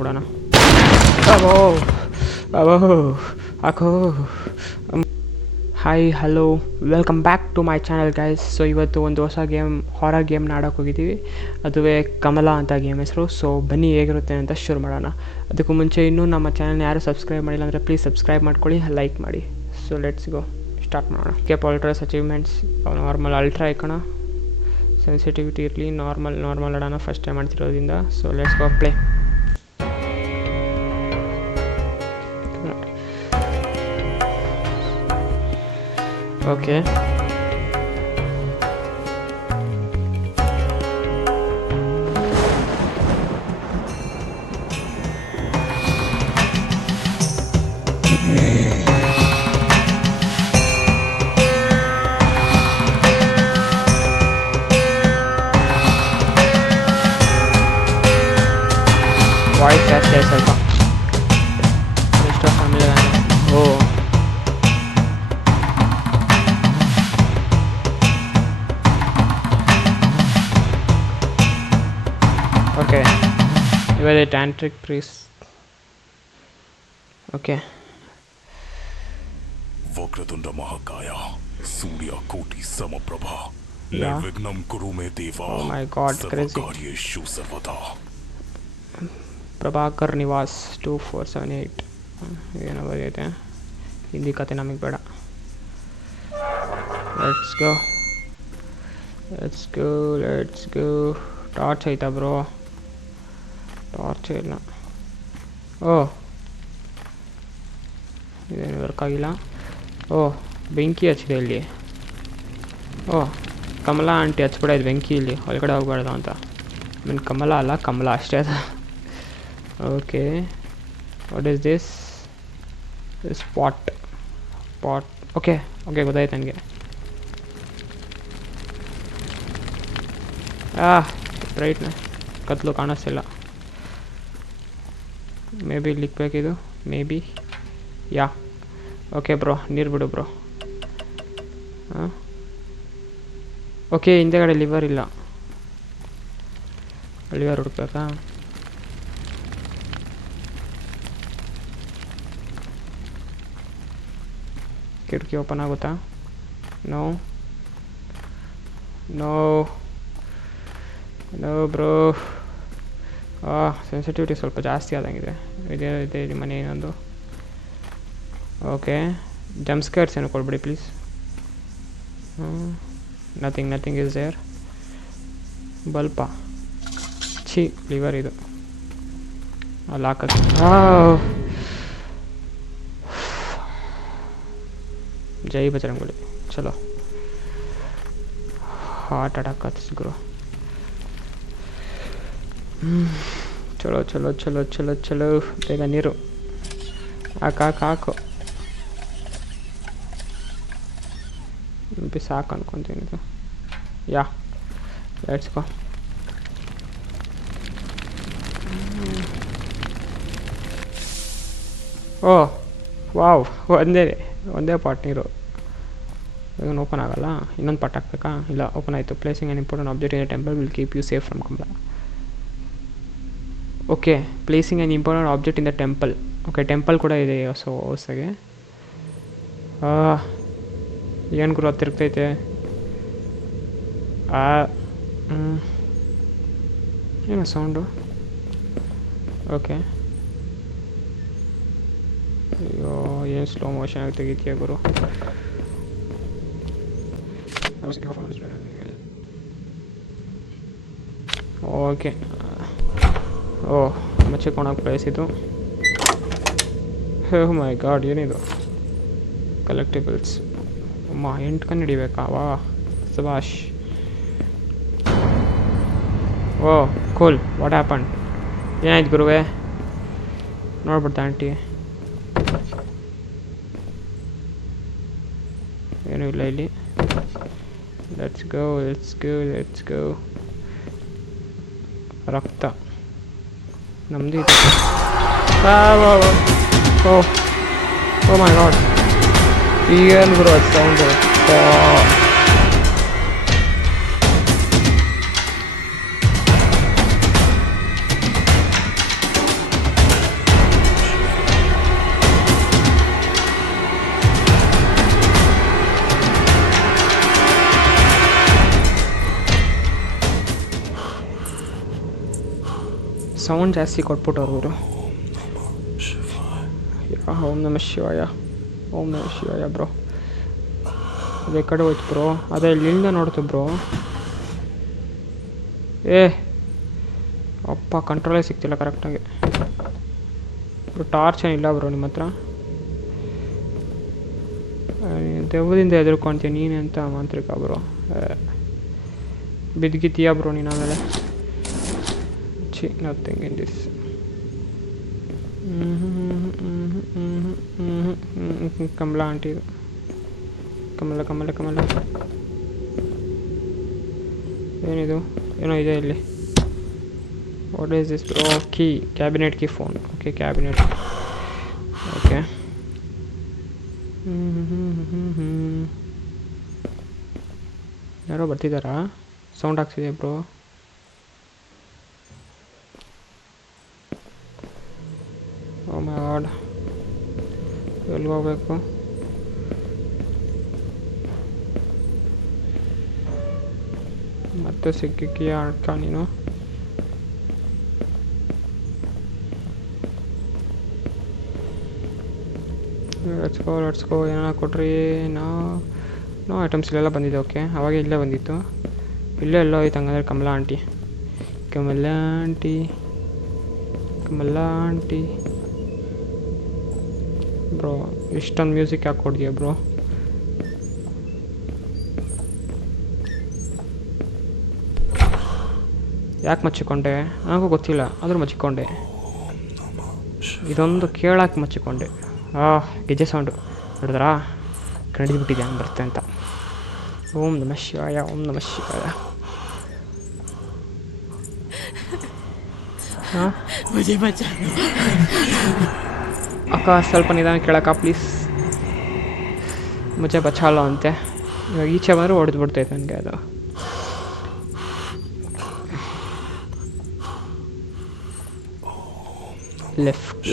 ಬಿಡೋಣ. ಅಬೋ ಅಬೋ ಹಾಕೋ. Hi hello welcome back to my channel guys. So ಇವತ್ತು ಒಂದು ಹೊಸ ಗೇಮ್, ಹಾರರ್ ಗೇಮ್ನ ಆಡೋಕೆ ಹೋಗಿದ್ದೀವಿ. ಅದುವೇ ಕಮಲ ಅಂತ ಗೇಮ್ ಹೆಸರು. ಸೊ ಬನ್ನಿ ಹೇಗಿರುತ್ತೆ ಅಂತ ಶುರು ಮಾಡೋಣ. ಅದಕ್ಕೂ ಮುಂಚೆ ಇನ್ನೂ ನಮ್ಮ ಚಾನಲ್ನ ಯಾರು ಸಬ್ಸ್ಕ್ರೈಬ್ ಮಾಡಿಲ್ಲ ಅಂದರೆ ಪ್ಲೀಸ್ ಸಬ್ಸ್ಕ್ರೈಬ್ ಮಾಡ್ಕೊಳ್ಳಿ, ಲೈಕ್ ಮಾಡಿ. ಸೊ ಲೆಟ್ಸ್ ಗೋ, ಸ್ಟಾರ್ಟ್ ಮಾಡೋಣ. ಕೇಪ್ ಅಲ್ಟ್ರಾಸ್ ಅಚೀವ್ಮೆಂಟ್ಸ್ ನಾರ್ಮಲ್ ಅಲ್ಟ್ರಾ ಐಕೋಣ. ಸೆನ್ಸಿಟಿವಿಟಿ ಇರಲಿ, ನಾರ್ಮಲ್ ಆಡೋಣ, ಫಸ್ಟ್ ಟೈಮ್ ಮಾಡ್ತಿರೋದ್ರಿಂದ. So let's go play. Okay, voice ಜಾಸ್ತಿ ಆಯ್ತು ಸ್ವಲ್ಪ. ಎಷ್ಟೋ ಫ್ಯಾಮಿಲಿ. ಓ ಓಕೆ, ಇವಾಗ ಟ್ಯಾಂಟ್ರಿಕ್ ಪ್ರೀಸ್. ಓಕೆ, ವಕ್ರತುಂಡ ಮಹಾಕಾಯ ಸೂರ್ಯ ಕೋಟಿ ಸಮಪ್ರಭ ನಿರ್ವಿಘ್ನಂ ಕುರು ಮೇ ದೇವ. ಓ ಮೈ ಗಾಡ್, ಕ್ರೇಜಿ. ಕಾರ್ಯೇಷು ಸರ್ವದಾ. ಪ್ರಭಾಕರ್ ನಿವಾಸ್ 2478. ಏನೋ ಬರೆಯೈತೆ, ಹಿಂದಿ ಕತೆ ನಮಗೆ ಬೇಡ. Let's go let's go let's go. Torch ಐತಾ ಬ್ರೋ? ಟಾರ್ಚ್ ಇಲ್ಲ. ಓ ಇದೇನು ವರ್ಕ್ ಆಗಿಲ್ಲ. ಓ ಬೆಂಕಿ ಹಚ್ಚಿದೆ ಇಲ್ಲಿ. ಓ ಕಮಲ ಆಂಟಿ ಹಚ್ಬಿಡೋದು ಬೆಂಕಿ ಇಲ್ಲಿ, ಒಳಗಡೆ ಹೋಗ್ಬಾರ್ದು ಅಂತ. ಮೀನ್ ಕಮಲ ಅಲ್ಲ, ಕಮಲ ಅಷ್ಟೇ ಅದು. Okay, what is this? Spot. Okay okay, ಗೊತ್ತಾಯ್ತು ನನಗೆ. ರೈಟ್ನ ಕತ್ಲು ಕಾಣಿಸ್ತಿಲ್ಲ. ಮೇ ಬಿ ಇಲ್ಲಿಕ್ಬೇಕಿದು, maybe. Yeah okay bro, ನೀರು ಬಿಡು ಬ್ರೋ. ಹಾಂ ಓಕೆ, ಹಿಂದೆಗಡೆ ಲಿವರ್ ಇಲ್ಲ. ಲಿವರ್ ಹುಡುಕ್ಬೇಕಾ? ಕಿಟಕಿ ಓಪನ್ ಆಗುತ್ತಾ? No no no bro. Sensitivity ಸ್ವಲ್ಪ ಜಾಸ್ತಿ ಆದಂಗಿದೆ. ಇದೆ ಮನೆ ಇನ್ನೊಂದು. ಓಕೆ, ಜಂಪ್ ಸ್ಕೇರ್ಸ್ ಏನು ಕೊಡ್ಬಿಡಿ ಪ್ಲೀಸ್. Nothing is there. ಬಲ್ಪ ಛೀ, ಲಿವರ್ ಇದು ಅಲ್ಲಿ ಹಾಕೋದು. ಜೈ ಬಜರಂಗಬಲಿ. ಚಲೋ, ಹಾರ್ಟ್ ಅಟ್ಯಾಕ್ ಹತ್ತಿಸ್ಗುರು. ಚಲೋ ಚಲೋ ಚಲೋ ಚಲೋ ಚಲೋ. ಬೇಗ ನೀರು ಹಾಕು. ಸಾಕು ಅನ್ಕೊತೀನಿ ಇದು. Yeah let's go. Oh wow, ಒಂದೇ ಪಾಟ್ ನೀರು. ಇದನ್ನು ಓಪನ್ ಆಗಲ್ಲ. ಇನ್ನೊಂದು ಪಾಟ್ ಹಾಕ್ಬೇಕಾ? ಇಲ್ಲ, ಓಪನ್ ಆಯಿತು. Placing an important object in a temple will keep you safe from Kamala. Okay, placing an important object in the temple. Okay, temple ಕೂಡ ಇದೆ ಹೊಸಗೆ. ಏನು ಗುರು ಹತ್ತಿರ್ತೈತೆ? ಏನು ಸೌಂಡು? ಓಕೆ, ಅಯ್ಯೋ ಏನು ಸ್ಲೋ ಮೋಷನ್ ಆಗಿ ತೆಗಿತೀಯ ಗುರು. ಓಕೆ, ಓ ಮಚ್ಚಿಕೊಂಡಾಗ ಪ್ಲೇಸ್ ಇದು. ಓ ಮೈ ಗಾಡ್, ಏನಿದು? ಕಲೆಕ್ಟಿಬಲ್ಸ್. ಅಮ್ಮ 8 ಕಣ್ಣು ಹಿಡಿಬೇಕಾ? ವಾ ಸಬಾಷ್. ಓ ಕೂಲ್. What happen? ಏನಾಯ್ತು ಗುರುವೇ? ನೋಡ್ಬಿಡ್ತಾ ಆಂಟಿ? ಏನೂ ಇಲ್ಲ ಇಲ್ಲಿ. Let's go. ರಕ್ತ ನಮ್ಮದು ಇದೆ. ಓ ಮೈ ಗಾಡ್, ಏನು ಗುರು ಅದು ಸೌಂಡು? ಸೌಂಡ್ ಜಾಸ್ತಿ ಕೊಟ್ಬಿಟ್ಟವ್ರು ಇವರು. ಓಂ ನಮಃ ಶಿವಾಯ, ಓಂ ನಮಃ ಶಿವಾಯ ಬ್ರೋ. ಅದೇ ಕಡೆ ಹೋಯ್ತು ಬ್ರೋ, ಅದೇ ಇಲ್ಲಿಂದ ನೋಡ್ತು ಬ್ರೋ. ಅಪ್ಪ ಕಂಟ್ರೋಲೇ ಸಿಗ್ತಿಲ್ಲ ಕರೆಕ್ಟಾಗಿ. ಟಾರ್ಚ್ ಏನಿಲ್ಲ ಬ್ರೋ ನಿಮ್ಮ ಹತ್ರ? ದೆವ್ವದಿಂದ ಎದುರ್ಕೊಳ್ತೀಯ ನೀನೆ ಅಂತ ಮಾಂತ್ರಿಕ ಬ್ರೋ. ಬಿದ್ಗಿತೀಯ ಬ್ರೋ ನೀನು ಆಮೇಲೆ? Nothing in this. Kamala aunty ಇದು. ಕಮಲ ಕಮಲ ಕಮಲ ಏನಿದು? ಏನೋ ಇದೆ ಇಲ್ಲಿ. What is this bro? Key, cabinet key phone. Okay cabinet. Okay ಯಾರೋ ಬರ್ತಿದ್ದಾರಾ? ಸೌಂಡ್ ಆಗ್ತಿದೆ ಬ್ರೋ. ಓ ಮೈ ಗಾಡ್, ಎಲ್ಲಿ ಹೋಗ್ಬೇಕು? ಮತ್ತೆ ಸಿಕ್ಕಿಕ್ಕಿಯ ಅಡ್ಕ ನೀನು. Let's go. ಏನೋ ಕೊಟ್ರಿ? ನೋ ಐಟಮ್ಸ್ ಇಲ್ಲೆಲ್ಲ ಬಂದಿದೆ. ಓಕೆ, ಅವಾಗ ಇಲ್ಲೇ ಬಂದಿತ್ತು. ಇಲ್ಲೇ ಎಲ್ಲೋ ಆಯ್ತು ಹಂಗಂದ್ರೆ. Kamala aunty, Kamala aunty, Kamala aunty bro. ಇಷ್ಟೊಂದು ಮ್ಯೂಸಿಕ್ ಯಾಕೆ ಕೊಡ್ತೀಯ ಬ್ರೋ? ಯಾಕೆ ಮಚ್ಚಿಕೊಂಡೆ? ನನಗೂ ಗೊತ್ತಿಲ್ಲ, ಆದರೂ ಮಚ್ಚಿಕೊಂಡೆ. ಇದೊಂದು ಕೇಳಕ್ಕೆ ಮಚ್ಚಿಕೊಂಡೆ. ಗೆಜ್ಜೆ ಸೌಂಡು ನೋಡಿದ್ರಾ? ಕಂಡಿದ್ಬಿಟ್ಟಿದೆ ಹಂಗೆ ಬರುತ್ತೆ ಅಂತ. ಓಂ ನಮಃ ಶಿವಾಯ, ಓಂ ನಮಃ ಶಿವಾಯ. ಅಕ್ಕ ಸ್ವಲ್ಪ ನಿಧಾನ ಕೇಳಕ್ಕ ಪ್ಲೀಸ್. ಮುಚ್ಚೆ ಬಚಾಲೋ ಅಂತೆ. ಇವಾಗ ಈಚೆ ಬಂದರೆ ಹೊಡೆದು ಬಿಡ್ತೈತೆ ನನಗೆ ಅದು.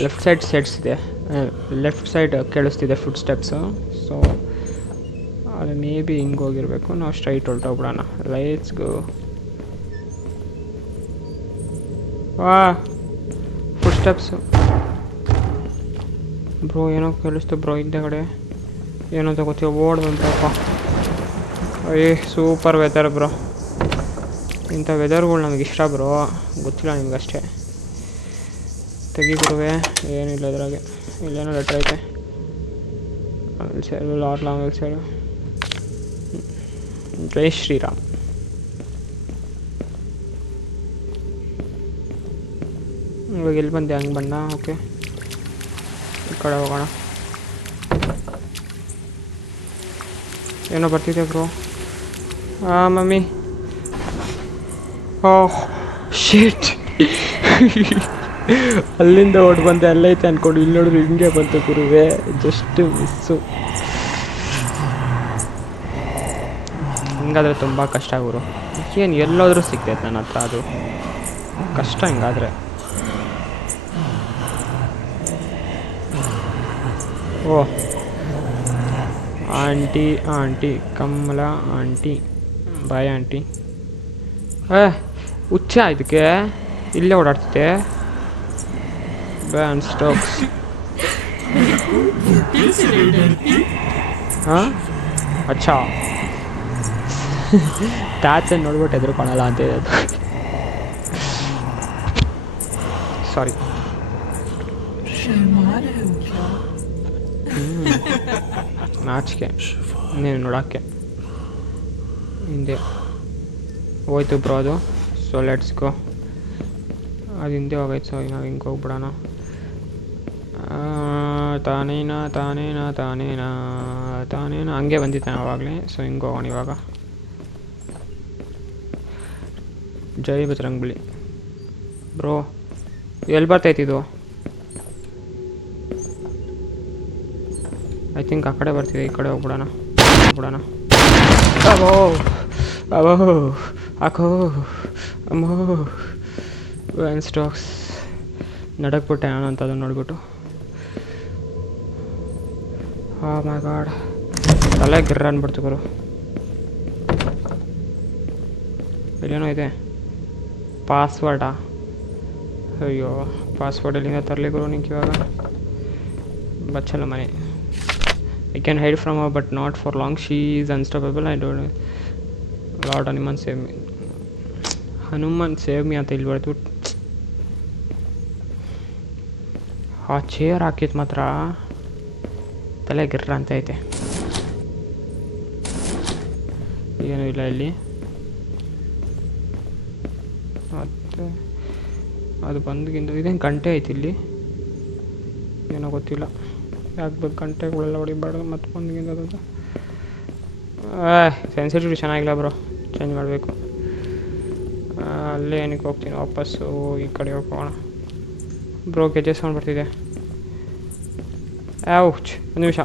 ಲೆಫ್ಟ್ ಸೈಡ್ ಸೆಟ್ಸ್ ಇದೆ. ಲೆಫ್ಟ್ ಸೈಡ್ ಕೇಳಿಸ್ತಿದೆ ಫುಡ್ ಸ್ಟೆಪ್ಸು. ಸೊ ಅದು ಮೇ ಬಿ ಹಿಂಗೆ ಹೋಗಿರಬೇಕು. ನಾವು ಸ್ಟ್ರೈಟ್ ಹೊರಟೋಗ್ಬಿಡೋಣ. Let's go. Footsteps bro. ಏನೋ ಕೇಳಿಸ್ತು ಬ್ರೋ ಹಿಂದೆಗಡೆ. ಏನೋ ಅಂತ ಗೊತ್ತಿಲ್ಲ. ಓಡ್ ಬಂತಪ್ಪ. Super weather bro. ಇಂಥ ವೆದರ್ಗಳು ನಮಗೆ ಇಷ್ಟ ಬ್ರೋ. ಗೊತ್ತಿಲ್ಲ ನಿಮಗಷ್ಟೇ. ತೆಗಿಬಿಡುವೆ, ಏನಿಲ್ಲ ಇದ್ರಾಗೆ. ಇಲ್ಲೇನೋ ಲೆಟ್ರ್ ಐತೆ. ಆಮೇಲೆ ಸೇರು ಲಾರ್ಡ್ ಆಮೇಲೆ ಸೇರು. ಜೈ ಶ್ರೀರಾಮ್. ಇವಾಗ ಎಲ್ಲಿ ಬಂದೆ? ಹಂಗೆ ಬಣ್ಣ. ಓಕೆ, ಈ ಕಡೆ ಹೋಗೋಣ. ಏನೋ ಬರ್ತಿದೆ ಬ್ರೋ. ಮಮ್ಮಿ. ಓಹ್ ಶಿಟ್. ಅಲ್ಲಿಂದ ಹೊಟ್ಟು ಬಂದೆ, ಅಲ್ಲೈತೆ ಅಂದ್ಕೊಂಡು ಇಲ್ಲಿ ನೋಡಿದ್ರು ಹಿಂಗೆ ಬಂತು ಗುರುವೆ. Just miss. ಹಿಂಗಾದರೆ ತುಂಬ ಕಷ್ಟ ಗುರು. ಏನು ಎಲ್ಲೋದ್ರೂ ಸಿಗ್ತೈತೆ ನನ್ನ ಹತ್ರ. ಅದು ಕಷ್ಟ ಹಿಂಗಾದರೆ. ಓ aunty, aunty Kamala aunty. Bye aunty. ಹುಚ್ಚ ಇದಕ್ಕೆ ಇಲ್ಲೇ ಓಡಾಡ್ತಿದ್ದೆ. Ban Stokes. ಹಾಂ ಅಚ್ಚಾ. ಟ್ಯಾಚ್ ನೋಡ್ಬಿಟ್ಟು ಎದುರ್ಕೊಳಲ್ಲ ಅಂತ ಹೇಳೋದು. ಸಾರಿ. ನಾಚಿಕೆ ನೀನು ನೋಡೋಕ್ಕೆ. ಹಿಂದೆ ಹೋಯ್ತು ಬ್ರೋ ಅದು. ಸೊ ಲೆಟ್ಸ್ ಗೋ. ಅದು ಹಿಂದೆ ಹೋಗೈತೆ. ಸೊ ನಾವು ಹಿಂಗೆ ಹೋಗ್ಬಿಡೋಣ. ತಾನೇನಾ ತಾನೇನಾ ತಾನೇನಾ ತಾನೇನಾ ಹಂಗೆ ಬಂದಿದ್ದೆ ಆವಾಗಲೇ. ಸೊ ಹಿಂಗೆ ಹೋಗೋಣ ಇವಾಗ. ಜೈ ಬಜರಂಗಬಲಿ ಬ್ರೋ. ಎಲ್ಲಿ ಬರ್ತೈತಿದು? ಐ ಥಿಂಕ್ ಆ ಕಡೆ ಬರ್ತಿದೆ. ಈ ಕಡೆ ಹೋಗ್ಬಿಡೋಣ. ಅವೋ ಅವೋ ಹಾಕೋ ಅಮ್ಮೋ. Van stocks. ನಡಕ್ಬಿಟ್ಟೆ ನಾನು ಅಂತ ಅದನ್ನು ನೋಡ್ಬಿಟ್ಟು. ಮೈ ಗಾಡ್, ತಲೆ ಗಿರ್ರ ಅಂದ್ಬಿಡ್ತು ಗುರು. ಇಲ್ಲೇನೋ ಇದೆ. ಪಾಸ್ವರ್ಡಾ? ಅಯ್ಯೋ ಪಾಸ್ವರ್ಡ್ ಎಲ್ಲಿಂದ ತರಲಿ ಗುರು ನಿಂಗೆ ಇವಾಗ ಬಚ್ಚಲ್ಲ ಮನೆ. I can hide from her but not for long, she is unstoppable. I don't lord Hanuman save me, Hanuman save me ಅಂತ ಇಲ್ಲಿ ಬರೆದ್ಬಿಟ್ಟು ಆ ಚೇರ್ ಹಾಕಿದ ಮಾತ್ರ ತಲೆ ಗಿರ್ರ ಅಂತ ಐತೆ. ಏನೂ ಇಲ್ಲ ಇಲ್ಲಿ. ಮತ್ತು ಅದು ಬಂದ್ಗಿಂದು ಇದೇನು ಗಂಟೆ ಐತಿ ಇಲ್ಲಿ, ಏನೋ ಗೊತ್ತಿಲ್ಲ. ಯಾಕೆ ಬೇಕು ಗಂಟೆಗಳೆಲ್ಲ ಹೊಡಿಬಾರ್ದು ಮತ್ತು ಬಂದ್ಗಿಂದ ಅದು ಸೆನ್ಸಿಟಿವಿಟಿ ಚೆನ್ನಾಗಿಲ್ಲ ಬ್ರೋ, ಚೇಂಜ್ ಮಾಡಬೇಕು. ಅಲ್ಲೇ ಏನಕ್ಕೆ ಹೋಗ್ತೀನಿ ವಾಪಸ್ಸು, ಈ ಕಡೆ ಹೋಗೋಣ ಬ್ರೋ. ಗೆಜ್ಜೆ ಸೌಂಡ್ ಬರ್ತಿದೆ. ಔಚ್, ಒಂದು ನಿಮಿಷ.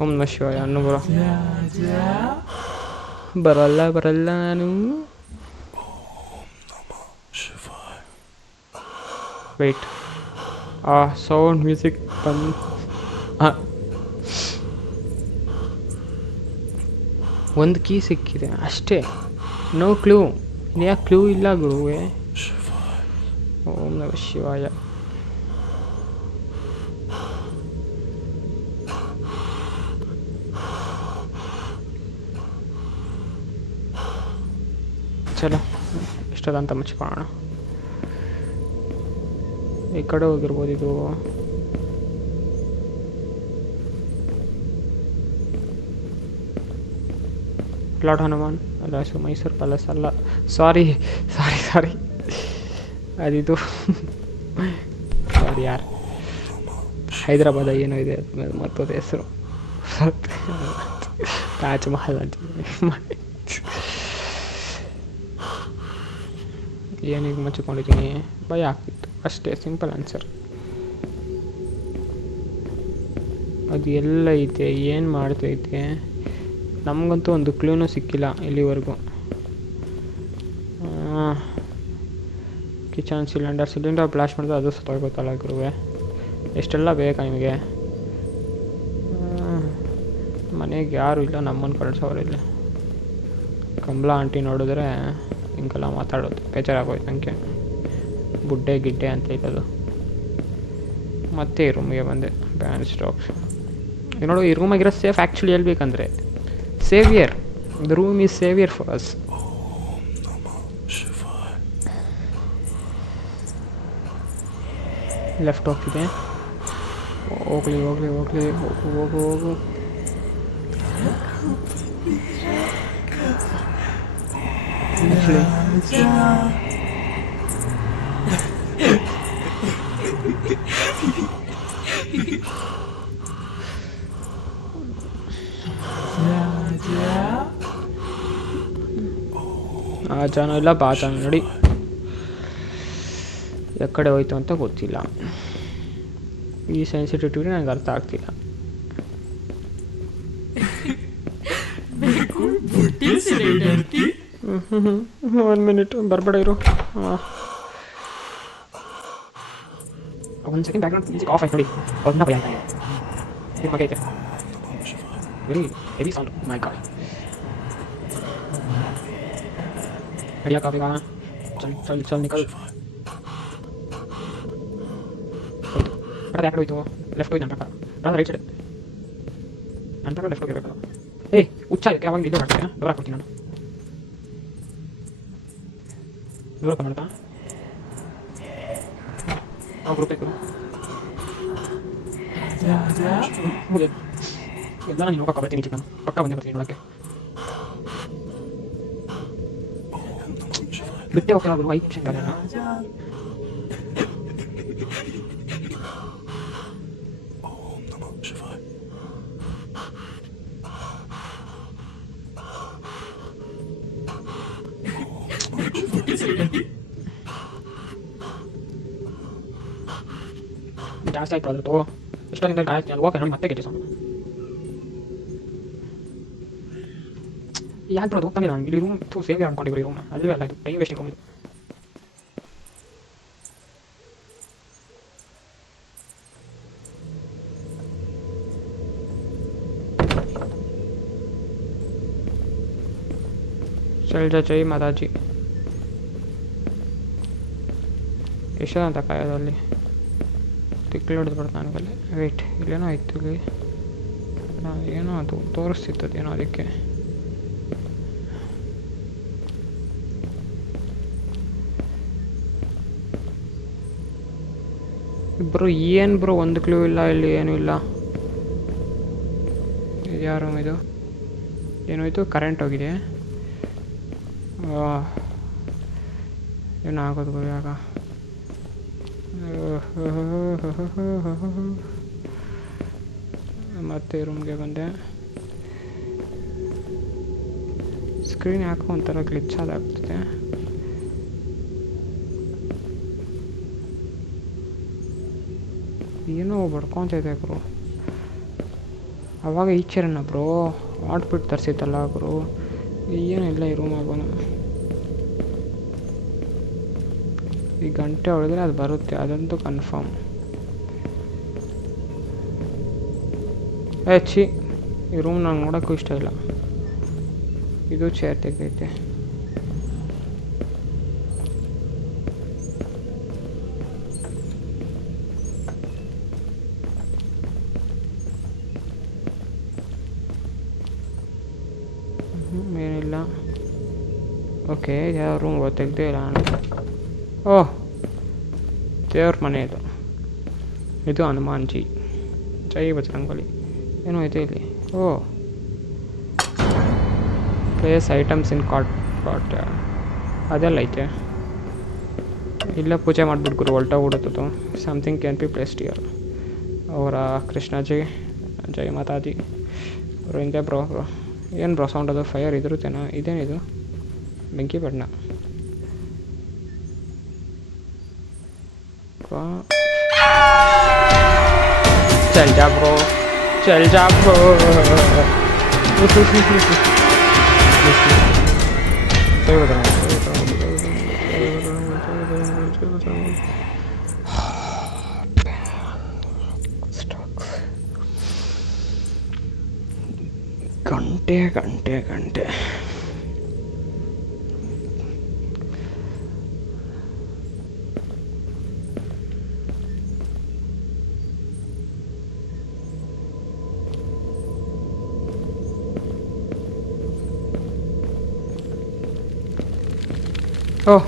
ಓಂ ನಮಃ ಶಿವಾಯ ಅನ್ನು ಬ್ರೋ. ಬರಲ್ಲ ನಾನು. ವೆಯ್ಟ್, ಆ ಸೌಂಡ್ ಮ್ಯೂಸಿಕ್ ಬಂದು ಒಂದು ಕೀ ಸಿಕ್ಕಿದೆ ಅಷ್ಟೇ, ನೋ ಕ್ಲೂ. ಯಾಕೆ ಕ್ಲೂ ಇಲ್ಲ ಗುರುವೇ? ಓಂ ನಮಃ ಶಿವಾಯ. ಚಲೋ ಇಷ್ಟದಂತ ಮುಚ್ಕೊಳ್ಳೋಣ. ಈ ಕಡೆ ಹೋಗಿರ್ಬೋದು ಇದು. ಲಾರ್ಡ್ ಹನುಮಾನ್ ಅಲ್ಲ, ಮೈಸೂರು ಪ್ಯಾಲೇಸ್ ಅಲ್ಲ, ಸಾರಿ ಅದಿದು ಸಾರಿ ಯಾರು, ಹೈದರಾಬಾದ ಏನೋ ಇದೆ ಮತ್ತದು ಹೆಸರು ತಾಜ್ ಮಹಲ್ ಅಂತ. ಏನೀಗ ಮುಚ್ಚಿಕೊಂಡಿದ್ದೀನಿ, ಭಯ ಆಗ್ತಿತ್ತು ಅಷ್ಟೇ, ಸಿಂಪಲ್ ಆನ್ಸರ್. ಅದು ಎಲ್ಲ ಐತೆ, ಏನು ಮಾಡ್ತೈತೆ? ನಮಗಂತೂ ಒಂದು ಕ್ಲೂನೂ ಸಿಕ್ಕಿಲ್ಲ ಇಲ್ಲಿವರೆಗೂ. ಕಿಚನ್ ಸಿಲಿಂಡರ್ ಬ್ಲಾಸ್ಟ್ ಮಾಡಿದ್ರೆ ಅದು ಸತ್ತೋಗ್ಬೇಕಲ್ಲ ಗುರುವೆ, ಎಷ್ಟೆಲ್ಲ ಬೇಕಾ ನಿಮಗೆ? ಮನೆಗೆ ಯಾರು ಇಲ್ಲ, ನಮ್ಮನ್ನು ಕಳ್ಸೋರಿಲ್ಲ. ಕಮಲಾ ಆಂಟಿ ನೋಡಿದ್ರೆ ಹಿಂಗೆಲ್ಲ ಮಾತಾಡೋದು ಬೇಜಾರಾಗೋಯ್ತು ನನಗೆ. ಬುಡ್ಡೆ ಗಿಡ್ಡೆ ಅಂತ ಇರೋದು. ಮತ್ತೆ ಈ ರೂಮಿಗೆ ಬಂದೆ. ಬ್ಯಾಂಡ್ ಸ್ಟಾಕ್ಸ್ ನೋಡು, ಈ ರೂಮಾಗಿರೋ ಸೇಫ್ ಆ್ಯಕ್ಚುಲಿ ಹೇಳ್ಬೇಕಂದ್ರೆ saviour. The room is saviour for us. Left ಹೋಗ್ತಿದೆ. ಹೋಗ್ಲಿ ಹೋಗು. ಆ ಜಾನ ಇಲ್ಲ ಬಾ ಜಾನ ನೋಡಿ, ಎಕ್ಕಡೆ ಹೋಯ್ತು ಅಂತ ಗೊತ್ತಿಲ್ಲ. ಈ ಸೆನ್ಸಿಟಿವಿಟಿ ನನಗೆ ಅರ್ಥ ಆಗ್ತಿಲ್ಲ. 1 ಮಿನಿಟ್ ಬರಬೇಡ ಇರು. ಒಂದು ಸೆಕೆಂಡ್ ಬ್ಯಾಕ್ಗ್ರೌಂಡ್ ಮ್ಯೂಸಿಕ್ ಆಫ್ ಆಯ್ತು ನೋಡಿ, ಅದನ್ನ ಭಯ ಆಯ್ತು ನಿಮ್ಮ ಬಗ್ಗೆ ಐತೆ. ವೆರಿ ಹೆವಿ ಸೌಂಡ್, ಮೈ ಗಾಡ್. ಕಡಿಯಾಕಾಗ ಚಲ್ ನಿಕಲ್. ಯಾಕೆ ಹೋಯ್ತು? ಲೆಫ್ಟ್ ಹೋಯ್ತು ನನ್ನ ಪ್ರಕಾರ, ರೈಟ್ ಸೈಡ್ ನನ್ನ ಪ್ರಕಾರ ಲೆಫ್ಟ್ ಹೋಗಿರ್ಬೇಕಲ್ಲ. ಹುಚ್ಚ ಯಾವಾಗ ಇದು ಮಾಡ್ತೀನಿ, ಡೋರ್ ಹಾಕ್ಬಿಡ್ತೀನಿ ನಾನು. ಡೋರ್ ಮಾಡ್ತಾ ಗ್ರೂಪ್ ಬೇಕು ಎಲ್ಲ ನಾನು ಹೋಗಕ್ಕೆ ಬರ್ತೀನಿ. ಚಿಕನ್ ಪಕ್ಕ ಬಂದೇ ಬರ್ತೀನಿ ನೋಡೋಕ್ಕೆ. ಬಿಟ್ಟೆ ಹೋಗ್ತಾ 5 ನಿಮಿಷ ಕಾಲ. ಜಾಸ್ತಿ ಆಯ್ತು ಅದು ತಗೋ. ಎಷ್ಟೊಂದಿಂದ ಗಾಯಕ್ಕೆ ನಾನು ಹೋಗಿ ನೋಡಿ ಮತ್ತೆ ಗೆಜ್ಜೆ ಸೌಂಡ್. ಯಾಕೆ ಬರೋದು ಹೋಗ್ತಾನೆ ನಾನು ಇಲ್ಲಿ ರೂಮ್ ಸೇವೆ ಅನ್ಕೊಂಡಿದ್ರು. ಈ ರೂಮ್ ಅಲ್ಲೇ ಅಲ್ಲ, ಇದು ಟೈಮ್ ವೇಸ್ಟಿಂಗ್ ರೂಮ್. ಶೈಲಜಾ ಜೈ ಮಾತಾಜಿ. ಎಷ್ಟೊಂತ ಕಾಯೋದಲ್ಲಿ ತಿಕ್ಲು ಹೊಡೆದು ಬಿಡ್ತು ನನಗಲ್ಲಿ. ವೆಯ್ಟ್, ಇಲ್ಲೇನೋ ಆಯ್ತು ಇಲ್ಲಿ. ಏನೋ ಅದು ತೋರಿಸ್ತಿತ್ತದೇನೋ ಅದಕ್ಕೆ. ಬ್ರೋ ಏನು ಬ್ರೋ ಒಂದು ಕ್ಲೂ ಇಲ್ಲ ಇಲ್ಲಿ, ಏನೂ ಇಲ್ಲ. ಇದು ಯಾವ ರೂಮ್ ಇದು? ಏನೋಯ್ತು, ಕರೆಂಟ್ ಹೋಗಿದೆ. ಏನಾಗೋದು ಬ್ರೋ ಇವಾಗ? ಮತ್ತೆ ರೂಮ್ಗೆ ಬಂದೆ. ಸ್ಕ್ರೀನ್ ಯಾಕೋ ಒಂಥರ ಗ್ಲಿಚ್ ಆದಾಗ್ತಿದೆ. ಏನೋ ಬಡ್ಕೊತೈತೆ ಬ್ರೋ. ಅವಾಗ ಈಚೆರಣ್ಣ ಬ್ರೋ ಮಾಡ್ಬಿಟ್ಟು ತರಿಸಿತ್ತಲ್ಲ ಬ್ರೋ. ಏನಿಲ್ಲ ಈ ರೂಮ್ ಆಗೋನು. ಈ ಗಂಟೆ ಹೊಡೆದ್ರೆ ಅದು ಬರುತ್ತೆ, ಅದಂತೂ ಕನ್ಫರ್ಮ್. ಛೀ, ಈ ರೂಮ್ ನಂಗೆ ನೋಡೋಕ್ಕೂ ಇಷ್ಟ ಇಲ್ಲ. ಇದು ಚೇರ್ ತೆಗ್ದೈತೆ. ಏನಿಲ್ಲ. ಓಕೆ, ಯಾವ ರೂಮ್ ತೆಗ್ದೇ ಇಲ್ಲ ನಾನು. ಓಹ್, ದೇವ್ರ ಮನೆ ಇದು. ಇದು ಹನುಮಾನ್ಜಿ. ಜೈ ಬಜರಂಗಬಲಿ. ಏನೋ ಐತೆ ಇಲ್ಲಿ. Oh, place items in cot. ಅದೆಲ್ಲ ಐತೆ. ಇಲ್ಲ ಪೂಜೆ ಮಾಡಿಬಿಟ್ಟು ಗುರು ಹೊಲ್ಟೋಗ್ಬಿಡುತ್ತದು. Something can be placed here. ಅವರ ಕೃಷ್ಣಾಜಿ, ಜೈ ಮಾತಾಜಿ. ಬ್ರೋ ಹಿಂದೆ ಬ್ರೋ. ಏನು ಬ್ರೋ ಸೌಂಡ್ ಅದು? ಫೈರ್ ಇದ್ರುತ್ತೇನೋ. ಇದೇನಿದು? ಬೆಂಕಿ ಬಣ್ಣ. चल जा ब्रो, चल जा ब्रो. सही बता रहा घंटे घंटे घंटे. ಓಹ್,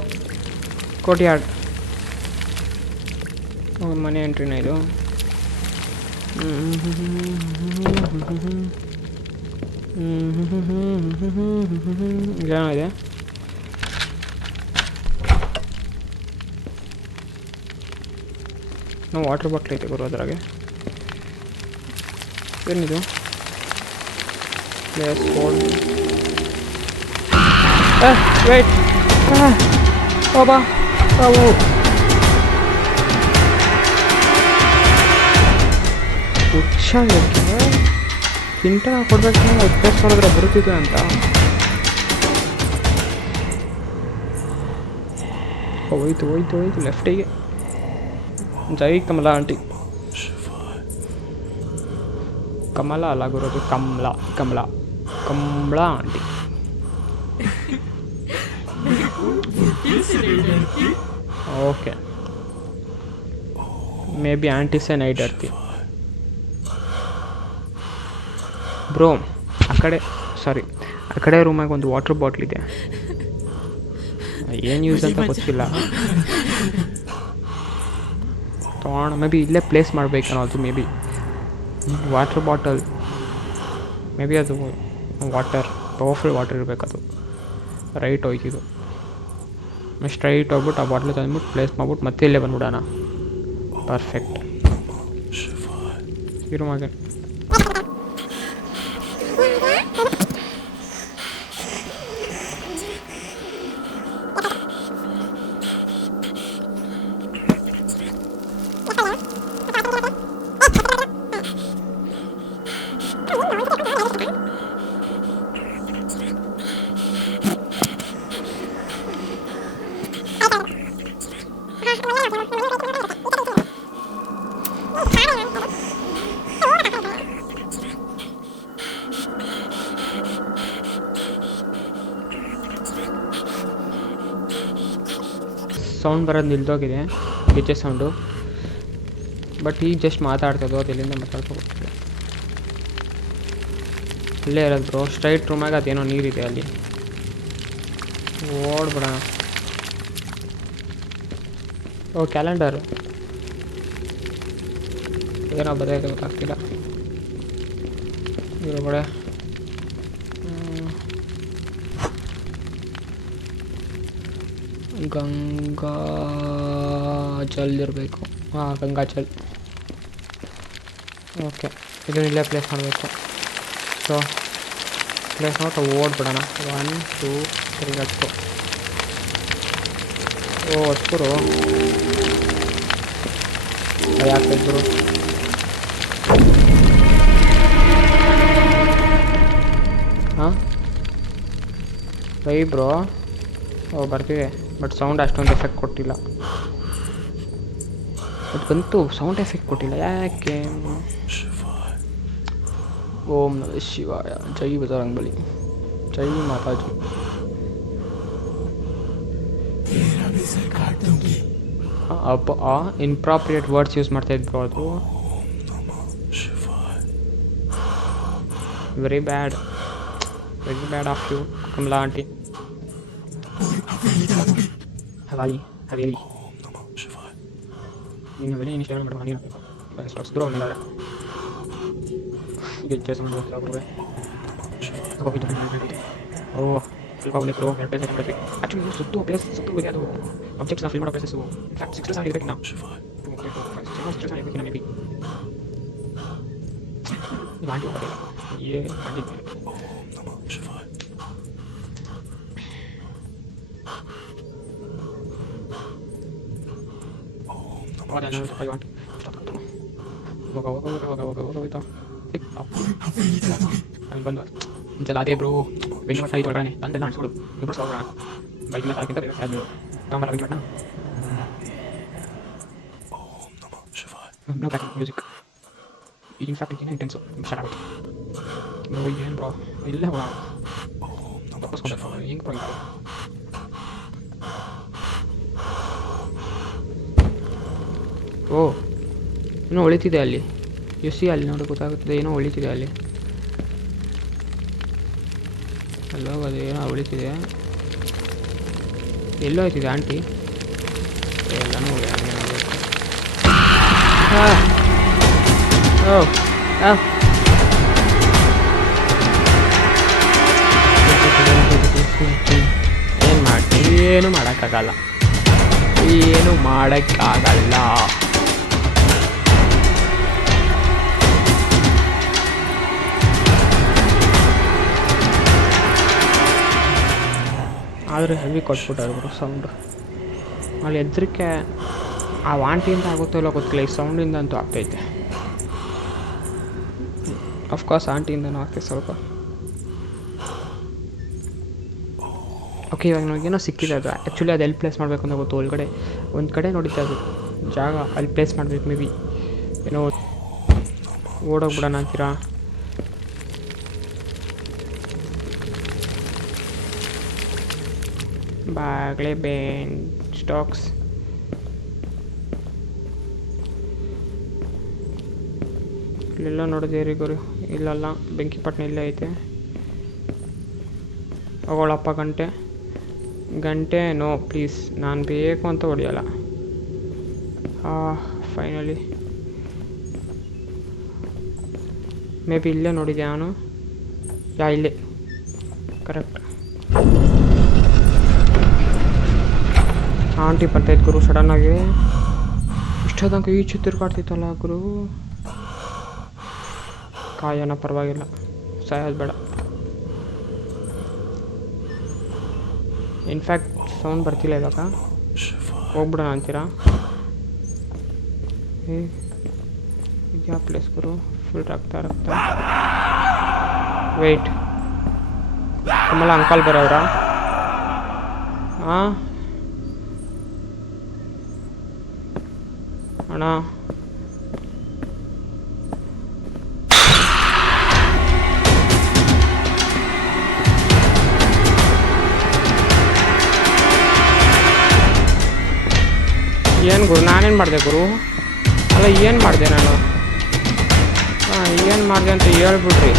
ಕೋರ್ಟ್ಯಾರ್ಡ್. ಮನೆ ಎಂಟ್ರಿನ ಇದು? ಏನೋ ಇದೆ. ನಾವು ವಾಟರ್ ಬಾಟ್ಲ್ ಐತೆ ಗುರು ಅದ್ರಾಗೆ. ಏನಿದು? Place phone. ವೇಟ್. ಬಾಬಾ ಬಾಬು. ಹುಚ್ಚ ಹಿಂಟ ಕೊಡ್ಬೇಕು. ಉತ್ಪೇಸ್ ಮಾಡಿದ್ರೆ ಬರುತ್ತಿದೆ ಅಂತ. ಹೋಯ್ತು ಹೋಯ್ತು ಹೋಯ್ತು ಲೆಫ್ಟಿಗೆ. ಜೈ ಕಮಲಾ ಆಂಟಿ. ಕಮಲ ಅಲ್ಲ ಗುರೋದು, Kamala Kamala Kamala aunty. Okay, maybe aunty say night ಆಡ್ತಿ ಬ್ರೋ. ಆ ಕಡೆ ರೂಮಾಗ ಒಂದು ವಾಟರ್ ಬಾಟ್ಲ್ ಇದೆ. ಏನು ಯೂಸ್ ಅಂತ ಗೊತ್ತಿಲ್ಲ. ತೊಗೊಂಡು ಮೇ ಬಿ ಇಲ್ಲೇ ಪ್ಲೇಸ್ ಮಾಡಬೇಕನ್ನೋದು. Maybe water bottle, maybe ಅದು ವಾಟರ್, ಪವರ್ಫುಲ್ ವಾಟರ್ ಇರಬೇಕದು. ರೈಟ್ ಹೋಯ್ತಿದ್ದು. ಸ್ಟ್ರೈಟ್ ಹೋಗ್ಬಿಟ್ಟು ಆ ಬಾಟ್ಲ್ ತಂದ್ಬಿಟ್ಟು ಪ್ಲೇಸ್ ಮಾಡ್ಬಿಟ್ಟು ಮತ್ತೆ ಇಲ್ಲೇ ಬಂದ್ಬಿಡೋಣ. ಪರ್ಫೆಕ್ಟ್. ಇರು ಮಗ. ಸೌಂಡ್ ಬರೋದು ನಿಲ್ದೋಗಿದೆ. ಗೆಜ್ಜೆ ಸೌಂಡು. ಬಟ್ ಈಗ ಜಸ್ಟ್ ಮಾತಾಡ್ತದೋ ಅದು ಎಲ್ಲಿಂದ ಮಾತಾಡ್ಕೋಬೇಕು. ಅಲ್ಲೇ ಇರೋದು ಬ್ರೋ, ಸ್ಟ್ರೈಟ್ ರೂಮಾಗ ಅದೇನೋ ನೀರಿದೆ ಅಲ್ಲಿ. ಓಡ್ಬಿಡೋಣ. ಓ ಕ್ಯಾಲೆಂಡರು ಏನೋ ಬರೆಯೋದು ಗೊತ್ತಾಗ್ತಿಲ್ಲ ಇರೋಗಡೆ. ಗಂಗಾ ಜಲ್ ಇರಬೇಕು. ಹಾಂ, ಗಂಗಾ ಜಲ್. ಓಕೆ, ಇದನ್ನ ಇಲ್ಲೇ ಪ್ಲೇಸ್ ಮಾಡಬೇಕು. ಸೊ ಪ್ಲೇಸ್ ಮಾಡ್ತಾ ಓಡ್ಬಿಡೋಣ. 1 2 3 ಹಚ್ಕೊ. ಓ ಹಚ್ಕೊರು ಯಾಕೆ ಇದ್ದರು. ಹಾಂ ಬೈ ಬ್ರೋ. ಓ ಬರ್ತಿದೆ, ಬಟ್ ಸೌಂಡ್ ಅಷ್ಟೊಂದು ಎಫೆಕ್ಟ್ ಕೊಟ್ಟಿಲ್ಲ. ಅದು ಬಂತು, ಸೌಂಡ್ ಎಫೆಕ್ಟ್ ಕೊಟ್ಟಿಲ್ಲ ಯಾಕೆ? ಓಂ ನಮಃ ಶಿವಾಯ. ಜೈ ಬಜರಂಗಬಲಿ, ಜೈ ಮಾತಾಜಿ. ಅಪ್ಪ ಇನ್ಪ್ರಾಪ್ರಿಯೇಟ್ ವರ್ಡ್ಸ್ ಯೂಸ್ ಮಾಡ್ತಾ ಇದ್ರು ಅದು. Very bad of you Kamala aunty. ಹವಾಲಿ ಹವೇಲಿ ನೀನು ಹವೇಲಿ ಏನು ಶೇರ್ ಮಾಡುವ ನೀನು ದೂರ ಹೋಗಿಲ್ಲ. ಗೆಜ್ಜೆ ಸೌಂಡ್ ಹೋಗ್ತವೆ. ಓ ಸ್ವಲ್ಪ ಹೋಗ್ಲಿಕ್ಕೆ ಆ್ಯಕ್ಚುಲಿ ಸುತ್ತು ಪ್ಲೇಸ್ ಸುತ್ತು ಇದೆ. ಅದು ಆಬ್ಜೆಕ್ಟ್ಸ್ ಫಿಲ್ ಮಾಡೋ ಪ್ಲೇಸಸ್ಸು ಇನ್ಫ್ಯಾಕ್ಟ್ 6 ಸಹ ಇರಬೇಕು ನಾವು. 6 ಸಹ ಇರಬೇಕಿಲ್ಲ ಮೇ ಬಿ. ಮಾಡಿ ಹೋಗೋದಿಲ್ಲ ಏ ಮಾಡಿದ್ವಿ. ಅಲ್ಲಿ ಬಂದು ಮುಂಚೆಲ್ಲ ಅದೇ ಬ್ರೋ ಬೆಂಕಿ ಮಟ್ಟ ಐದು ಒಳಗಡೆ ತಂದೆಲ್ಲ ಅನ್ಸ್ಕೊಡು ಇಬ್ಬರು ಸಾವಿರ ಬೈಕ್ನ ತಾಕಿಂತ ಅದು ಕಾಮರ ಬೆಂಕಿ ಮಟ್ಟ. ನೋ ಬ್ಯಾಕ್ ಮ್ಯೂಸಿಕ್ ಇನ್ಫ್ಯಾಕ್ಟ್ ಏನೇ ಇಂಟೆನ್ಸು ಸ್ಟಾರ್ಟ್ ಆಗುತ್ತೆ. ನೋ ಏನು ಬ್ರೋ ಇಲ್ಲ ತಪ್ಪಿಸ್ಕೊಂಡು ಹೆಂಗೆ ಬ್ರೋ. ಓ ಏನೋ ಹೊಳಿತಿದೆ ಅಲ್ಲಿ. ಅಲ್ಲಿ ನೋಡಿ ಗೊತ್ತಾಗುತ್ತದೆ ಏನೋ ಹೊಳಿತಿದೆ ಅಲ್ಲಿ. ಅಲ್ಲೋ ಅದು ಏನೋ ಹೊಳಿತಿದೆ. ಎಲ್ಲೋ ಆಯ್ತಿದೆ ಆಂಟಿ. ಎಲ್ಲನೂ ಏನು ಮಾಡೋಕ್ಕಾಗಲ್ಲ. ಆದರೆ ಹೆವಿ ಕೊಟ್ಬಿಟ್ಟಾದ್ರು ಸೌಂಡು. ಅಲ್ಲಿ ಹೆದ್ರಿಕೆ ಆ ವಾಂಟಿಯಿಂದ ಆಗುತ್ತೋ ಇಲ್ಲ ಗೊತ್ತಿಲ್ಲ, ಈ ಸೌಂಡಿಂದ ಅಂತೂ ಆಗ್ತೈತೆ. ಅಫ್ಕೋರ್ಸ್ ಆಂಟಿಯಿಂದನೂ ಆಗ್ತೈತೆ ಸ್ವಲ್ಪ. ಓಕೆ, ಇವಾಗ ನನಗೇನೋ ಸಿಕ್ಕಿದೆ. ಅದು ಆ್ಯಕ್ಚುಲಿ ಅದು ಎಲ್ಲಿ ಪ್ಲೇಸ್ ಮಾಡಬೇಕು ಅಂತ ಗೊತ್ತು. ಒಳಗಡೆ ಒಂದು ಕಡೆ ನೋಡಿದ್ದೆ ಅದು ಜಾಗ, ಅಲ್ಲಿ ಪ್ಲೇಸ್ ಮಾಡಬೇಕು ಮೇ ಬಿ. ಏನೋ ಓಡೋಗ್ಬಿಡೋಣ ಅಂತೀರಾ? ಬಾಗ್ಲೆ ಬೇನ್ ಸ್ಟಾಕ್ಸ್ ಇಲ್ಲೆಲ್ಲ ನೋಡಿದೆ ಗುರು. ಇಲ್ಲಲ್ಲ, ಬೆಂಕಿಪಟ್ಟಣ ಇಲ್ಲೇ ಐತೆ. ಅವಳಪ್ಪ ಗಂಟೆ ನೋ ಪ್ಲೀಸ್, ನಾನು ಬೇಕು ಅಂತ ಹೊಡಿಯಲ್ಲ. ಫೈನಲಿ ಮೇ ಬಿ ಇಲ್ಲೇ ನೋಡಿದೆ ನಾನು. ಇಲ್ಲೇ ಕರೆಕ್ಟ್. ಆಂಟಿ ಬರ್ತೈತೆ ಗುರು ಸಡನ್ನಾಗಿ. ಇಷ್ಟೊತ್ತಂಕ ಈ ಚಿತ್ತಿರ್ಕಾಡ್ತಿತ್ತಲ್ಲ ಗುರು. ಕಾಯೋಣ, ಪರವಾಗಿಲ್ಲ, ಸಾಯೋದು ಬೇಡ. ಇನ್ಫ್ಯಾಕ್ಟ್ ಸೌಂಡ್ ಬರ್ತಿಲ್ಲ ಇವಾಗ. ಹೋಗ್ಬಿಡೋಣ ಅಂತೀರಾ? ಇದ್ಯಾ ಪ್ಲೇಸ್ ಗುರು? ಫುಲ್ ರಕ್ತ. ವೆಯ್ಟ್, ಕಮಲ ಅಂಕಲ್ ಬರೋವ್ರಾ? ಹಾಂ ಅಣ್ಣ, ಏನು ಗುರು ನಾನೇನು ಮಾಡಿದೆ ಗುರು? ಅಲ್ಲ ಏನು ಮಾಡಿದೆ ನಾನು? ಏನು ಮಾಡಿದೆ ಅಂತ ಹೇಳ್ಬಿಡ್ರಿ.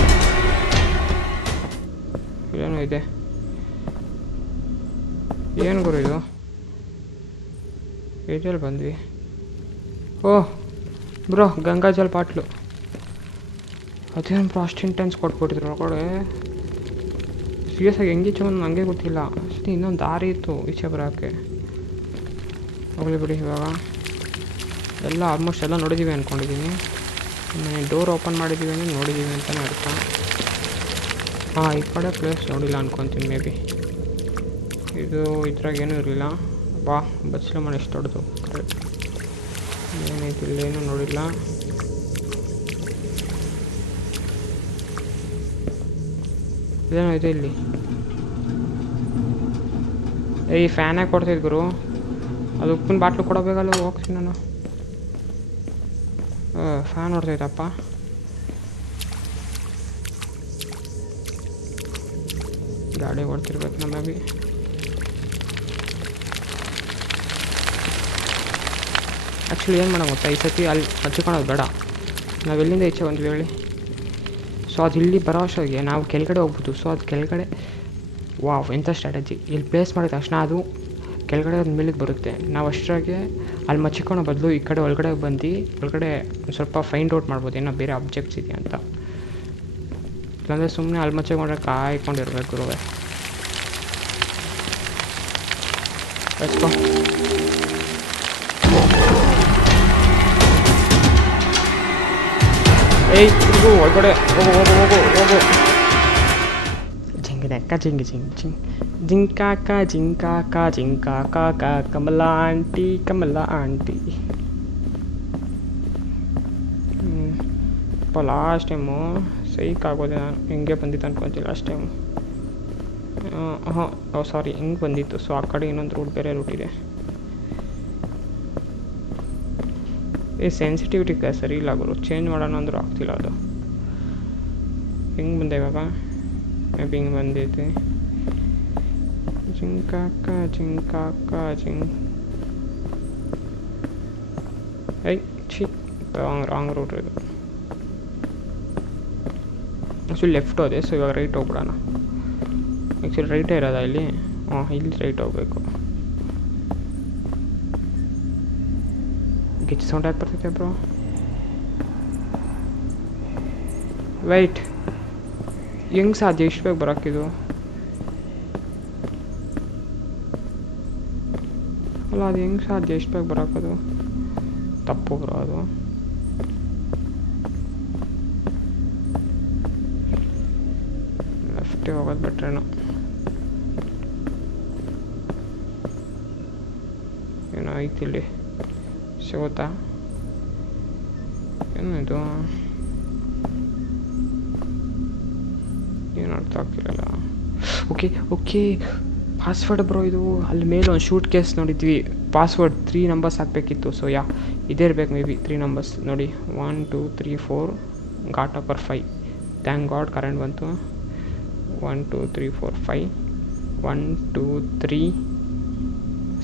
ಏನು ಇದೆ? ಏನು ಗುರು ಇದು? ಏಜಲ್ಲಿ ಬಂದ್ವಿ. ಓಹ್ ಬ್ರೋ, ಗಂಗಾಜಲ್ ಬಾಟ್ಲು. ಅದೇನು ಬ್ರೋ ಅಷ್ಟು ಇಂಟೆನ್ಸ್ ಕೊಟ್ಬಿಟ್ಟಿದ್ರು ಒಳಗಡೆ. ಸೀರಿಯಸ್ಸಾಗಿ ಹೆಂಗೆ ಚಂದ ನನಗೆ ಗೊತ್ತಿಲ್ಲ. ಅಷ್ಟೇ ಇನ್ನೊಂದು ದಾರಿ ಇತ್ತು ಈಚೆ ಬರೋಕ್ಕೆ. ಹೋಗಲಿ ಬಿಡಿ. ಇವಾಗ ಎಲ್ಲ ಆಲ್ಮೋಸ್ಟ್ ಎಲ್ಲ ನೋಡಿದ್ದೀವಿ ಅಂದ್ಕೊಂಡಿದ್ದೀನಿ. ಡೋರ್ ಓಪನ್ ಮಾಡಿದ್ದೀವಿ ಅಂದರೆ ನೋಡಿದ್ದೀವಿ ಅಂತಲೇ ಅರ್ಥ. ಈ ಕಡೆ ಪ್ಲೇಸ್ ನೋಡಿಲ್ಲ ಅಂದ್ಕೊತೀನಿ ಮೇ ಬಿ. ಇದು ಇದ್ರಾಗೇನೂ ಇರಲಿಲ್ಲ. ಬಚ್ಚಲ ಮನೆ ಎಷ್ಟು ದೊಡ್ಡದು. ಕರೆಕ್ಟ್. ಏನೈತಿ ಇಲ್ಲೇನೂ ನೋಡಿಲ್ಲ. ಇದೇನೋ ಇದೆ ಇಲ್ಲಿ. ಈ ಫ್ಯಾನ್ ಯಾಕೆ ಕೊಡ್ತಿದ್ ಗುರು? ಅದು ಉಪ್ಪಿನ ಬಾಟ್ಲು ಕೊಡಬೇಕಲ್ಲ. ಹೋಗ್ತೀನಿ ನಾನು. ಫ್ಯಾನ್ ಹೊಡ್ತೈತಪ್ಪ. ಗಾಡಿ ಹೊಡ್ತಿರ್ಬೇಕು ನಮಗೆ. ಆ್ಯಕ್ಚುಲಿ ಏನು ಮಾಡೋಣ ಗೊತ್ತಾ, ಈ ಸತಿ ಅಲ್ಲಿ ಹಚ್ಕೊಳ್ಳೋದು ಬೇಡ. ನಾವು ಎಲ್ಲಿಂದ ಈಚೆ ಬಂದ್ವಿ ಹೇಳಿ? ಸೊ ಅದು ಇಲ್ಲಿ ಬರೋ ಅಷ್ಟೊತ್ತಿಗೆ ನಾವು ಕೆಳಗಡೆ ಹೋಗ್ಬೋದು. ಸೊ ಅದು ಕೆಳಗಡೆ ಎಂಥ ಸ್ಟ್ರಾಟಜಿ. ಇಲ್ಲಿ ಪ್ಲೇಸ್ ಮಾಡಿದ ತಕ್ಷಣ ಅದು ಕೆಳಗಡೆ ಒಂದು ಮೇಲಿಗೆ ಬರುತ್ತೆ. ನಾವು ಅಷ್ಟರಾಗೆ ಅಲ್ಲಿ ಮಚ್ಚಿಕೊಳ್ಳೋ ಬದಲು ಈ ಕಡೆ ಒಳಗಡೆ ಬಂದು ಒಳಗಡೆ ಒಂದು ಸ್ವಲ್ಪ ಫೈಂಡ್ ಔಟ್ ಮಾಡ್ಬೋದು ಏನೋ ಬೇರೆ ಆಬ್ಜೆಕ್ಟ್ಸ್ ಇದೆಯಾ ಅಂತ. ಇಲ್ಲಾಂದರೆ ಸುಮ್ಮನೆ ಅಲ್ಲಿ ಮಚ್ಚಿಕೊಂಡ್ರೆ ಕಾಯ್ಕೊಂಡಿರ್ಬೇಕು ಗುರುವೆ. ಏಯ್ ತಿರುಗು ಒಳಗಡೆ ಹೋಗು ಹೋಗು ಹೋಗು ಹೋಗು. ಜಿಂಗದಕ್ಕ ಜಿಂಗ್ ಜಿಂಗ್ ಜಿಂಗ್ ಜಿಂಕಾಕ ಜಿಂಕಾಕ ಜಿಂಕಾಕ Kamala aunty Kamala aunty. Last time psych ಆಗೋದೆ. ನಾನು ಹಿಂಗೆ ಬಂದಿತ್ತು ಅನ್ಕೊತೀನಿ ಲಾಸ್ಟ್ ಟೈಮು. ಸಾರಿ ಹಿಂಗೆ ಬಂದಿತ್ತು. ಸೊ ಆ ಕಡೆ ಇನ್ನೊಂದು ರೂಟ್, ಬೇರೆ ರೂಟ್ ಇದೆ. ಸೆನ್ಸಿಟಿವಿಟಿ ಸರಿ ಇಲ್ಲ ಗುರು. ಚೇಂಜ್ ಮಾಡೋಣ ಅಂದರೂ ಆಗ್ತಿಲ್ಲ ಅದು. ಹಿಂಗೆ ಬಂದೆ ಇವಾಗ. ಮೇ ಬಿ ಹಿಂಗೆ ಬಂದೈತಿ. ಜಿಂಕಾಕ ಜಿಂಕಾಕ ಜಿಂಗ್. ರಾಂಗ್ ರೂಟ್ ಇದು. ಆ್ಯಕ್ಚುಲಿ ಲೆಫ್ಟ್ ಹೋದೆ. ಸೊ ಇವಾಗ ರೈಟ್ ಹೋಗ್ಬಿಡೋಣ. ಆ್ಯಕ್ಚುಲಿ ರೈಟೇ ಇರೋದಾ ಇಲ್ಲಿ? ಇಲ್ಲಿ ರೈಟ್ ಹೋಗ್ಬೇಕು. ಗಿಚ್ ಸೌಂಡ್ ಯಾಕೆ ಬರ್ತೈತೆ ಬ್ರೋ? ವೈಟ್, ಹೆಂಗೆ ಸಾಧ್ಯ ಇಷ್ಟು ಬೇಗ ಬರೋಕ್ಕಿದು? ಅಲ್ಲ ಅದು ಹೆಂಗೆ ಸಾಧ್ಯ ಇಷ್ಟು ಬೇಗ ಬರೋಕ್ಕದು? ತಪ್ಪು ಬ್ರೋ ಅದು. ಲೆಫ್ಟೇ ಹೋಗೋದು ಬೆಟ್ರೇನೋ. ಏನೋ ಐತಿ ಇಲ್ಲಿ ಸಿಗುತ್ತಾ? ಏನು ಇದು? ಏನು ಅರ್ಥ ಆಗ್ತಿರಲ್ಲ. ಓಕೆ ಪಾಸ್ವರ್ಡ್ ಬ್ರೋ ಇದು. ಅಲ್ಲಿ ಮೇಲೆ ಒಂದು ಶೂಟ್ ಕೇಸ್ ನೋಡಿದ್ವಿ. ಪಾಸ್ವರ್ಡ್ 3 ನಂಬರ್ಸ್ ಹಾಕಬೇಕಿತ್ತು. ಸೊ ಇದೇ ಇರಬೇಕು ಮೇ ಬಿ 3 ನಂಬರ್ಸ್. ನೋಡಿ 1 2 3 4 got upper 5. Thank god current ಬಂತು. 1 2 3 4 5 1 2 3.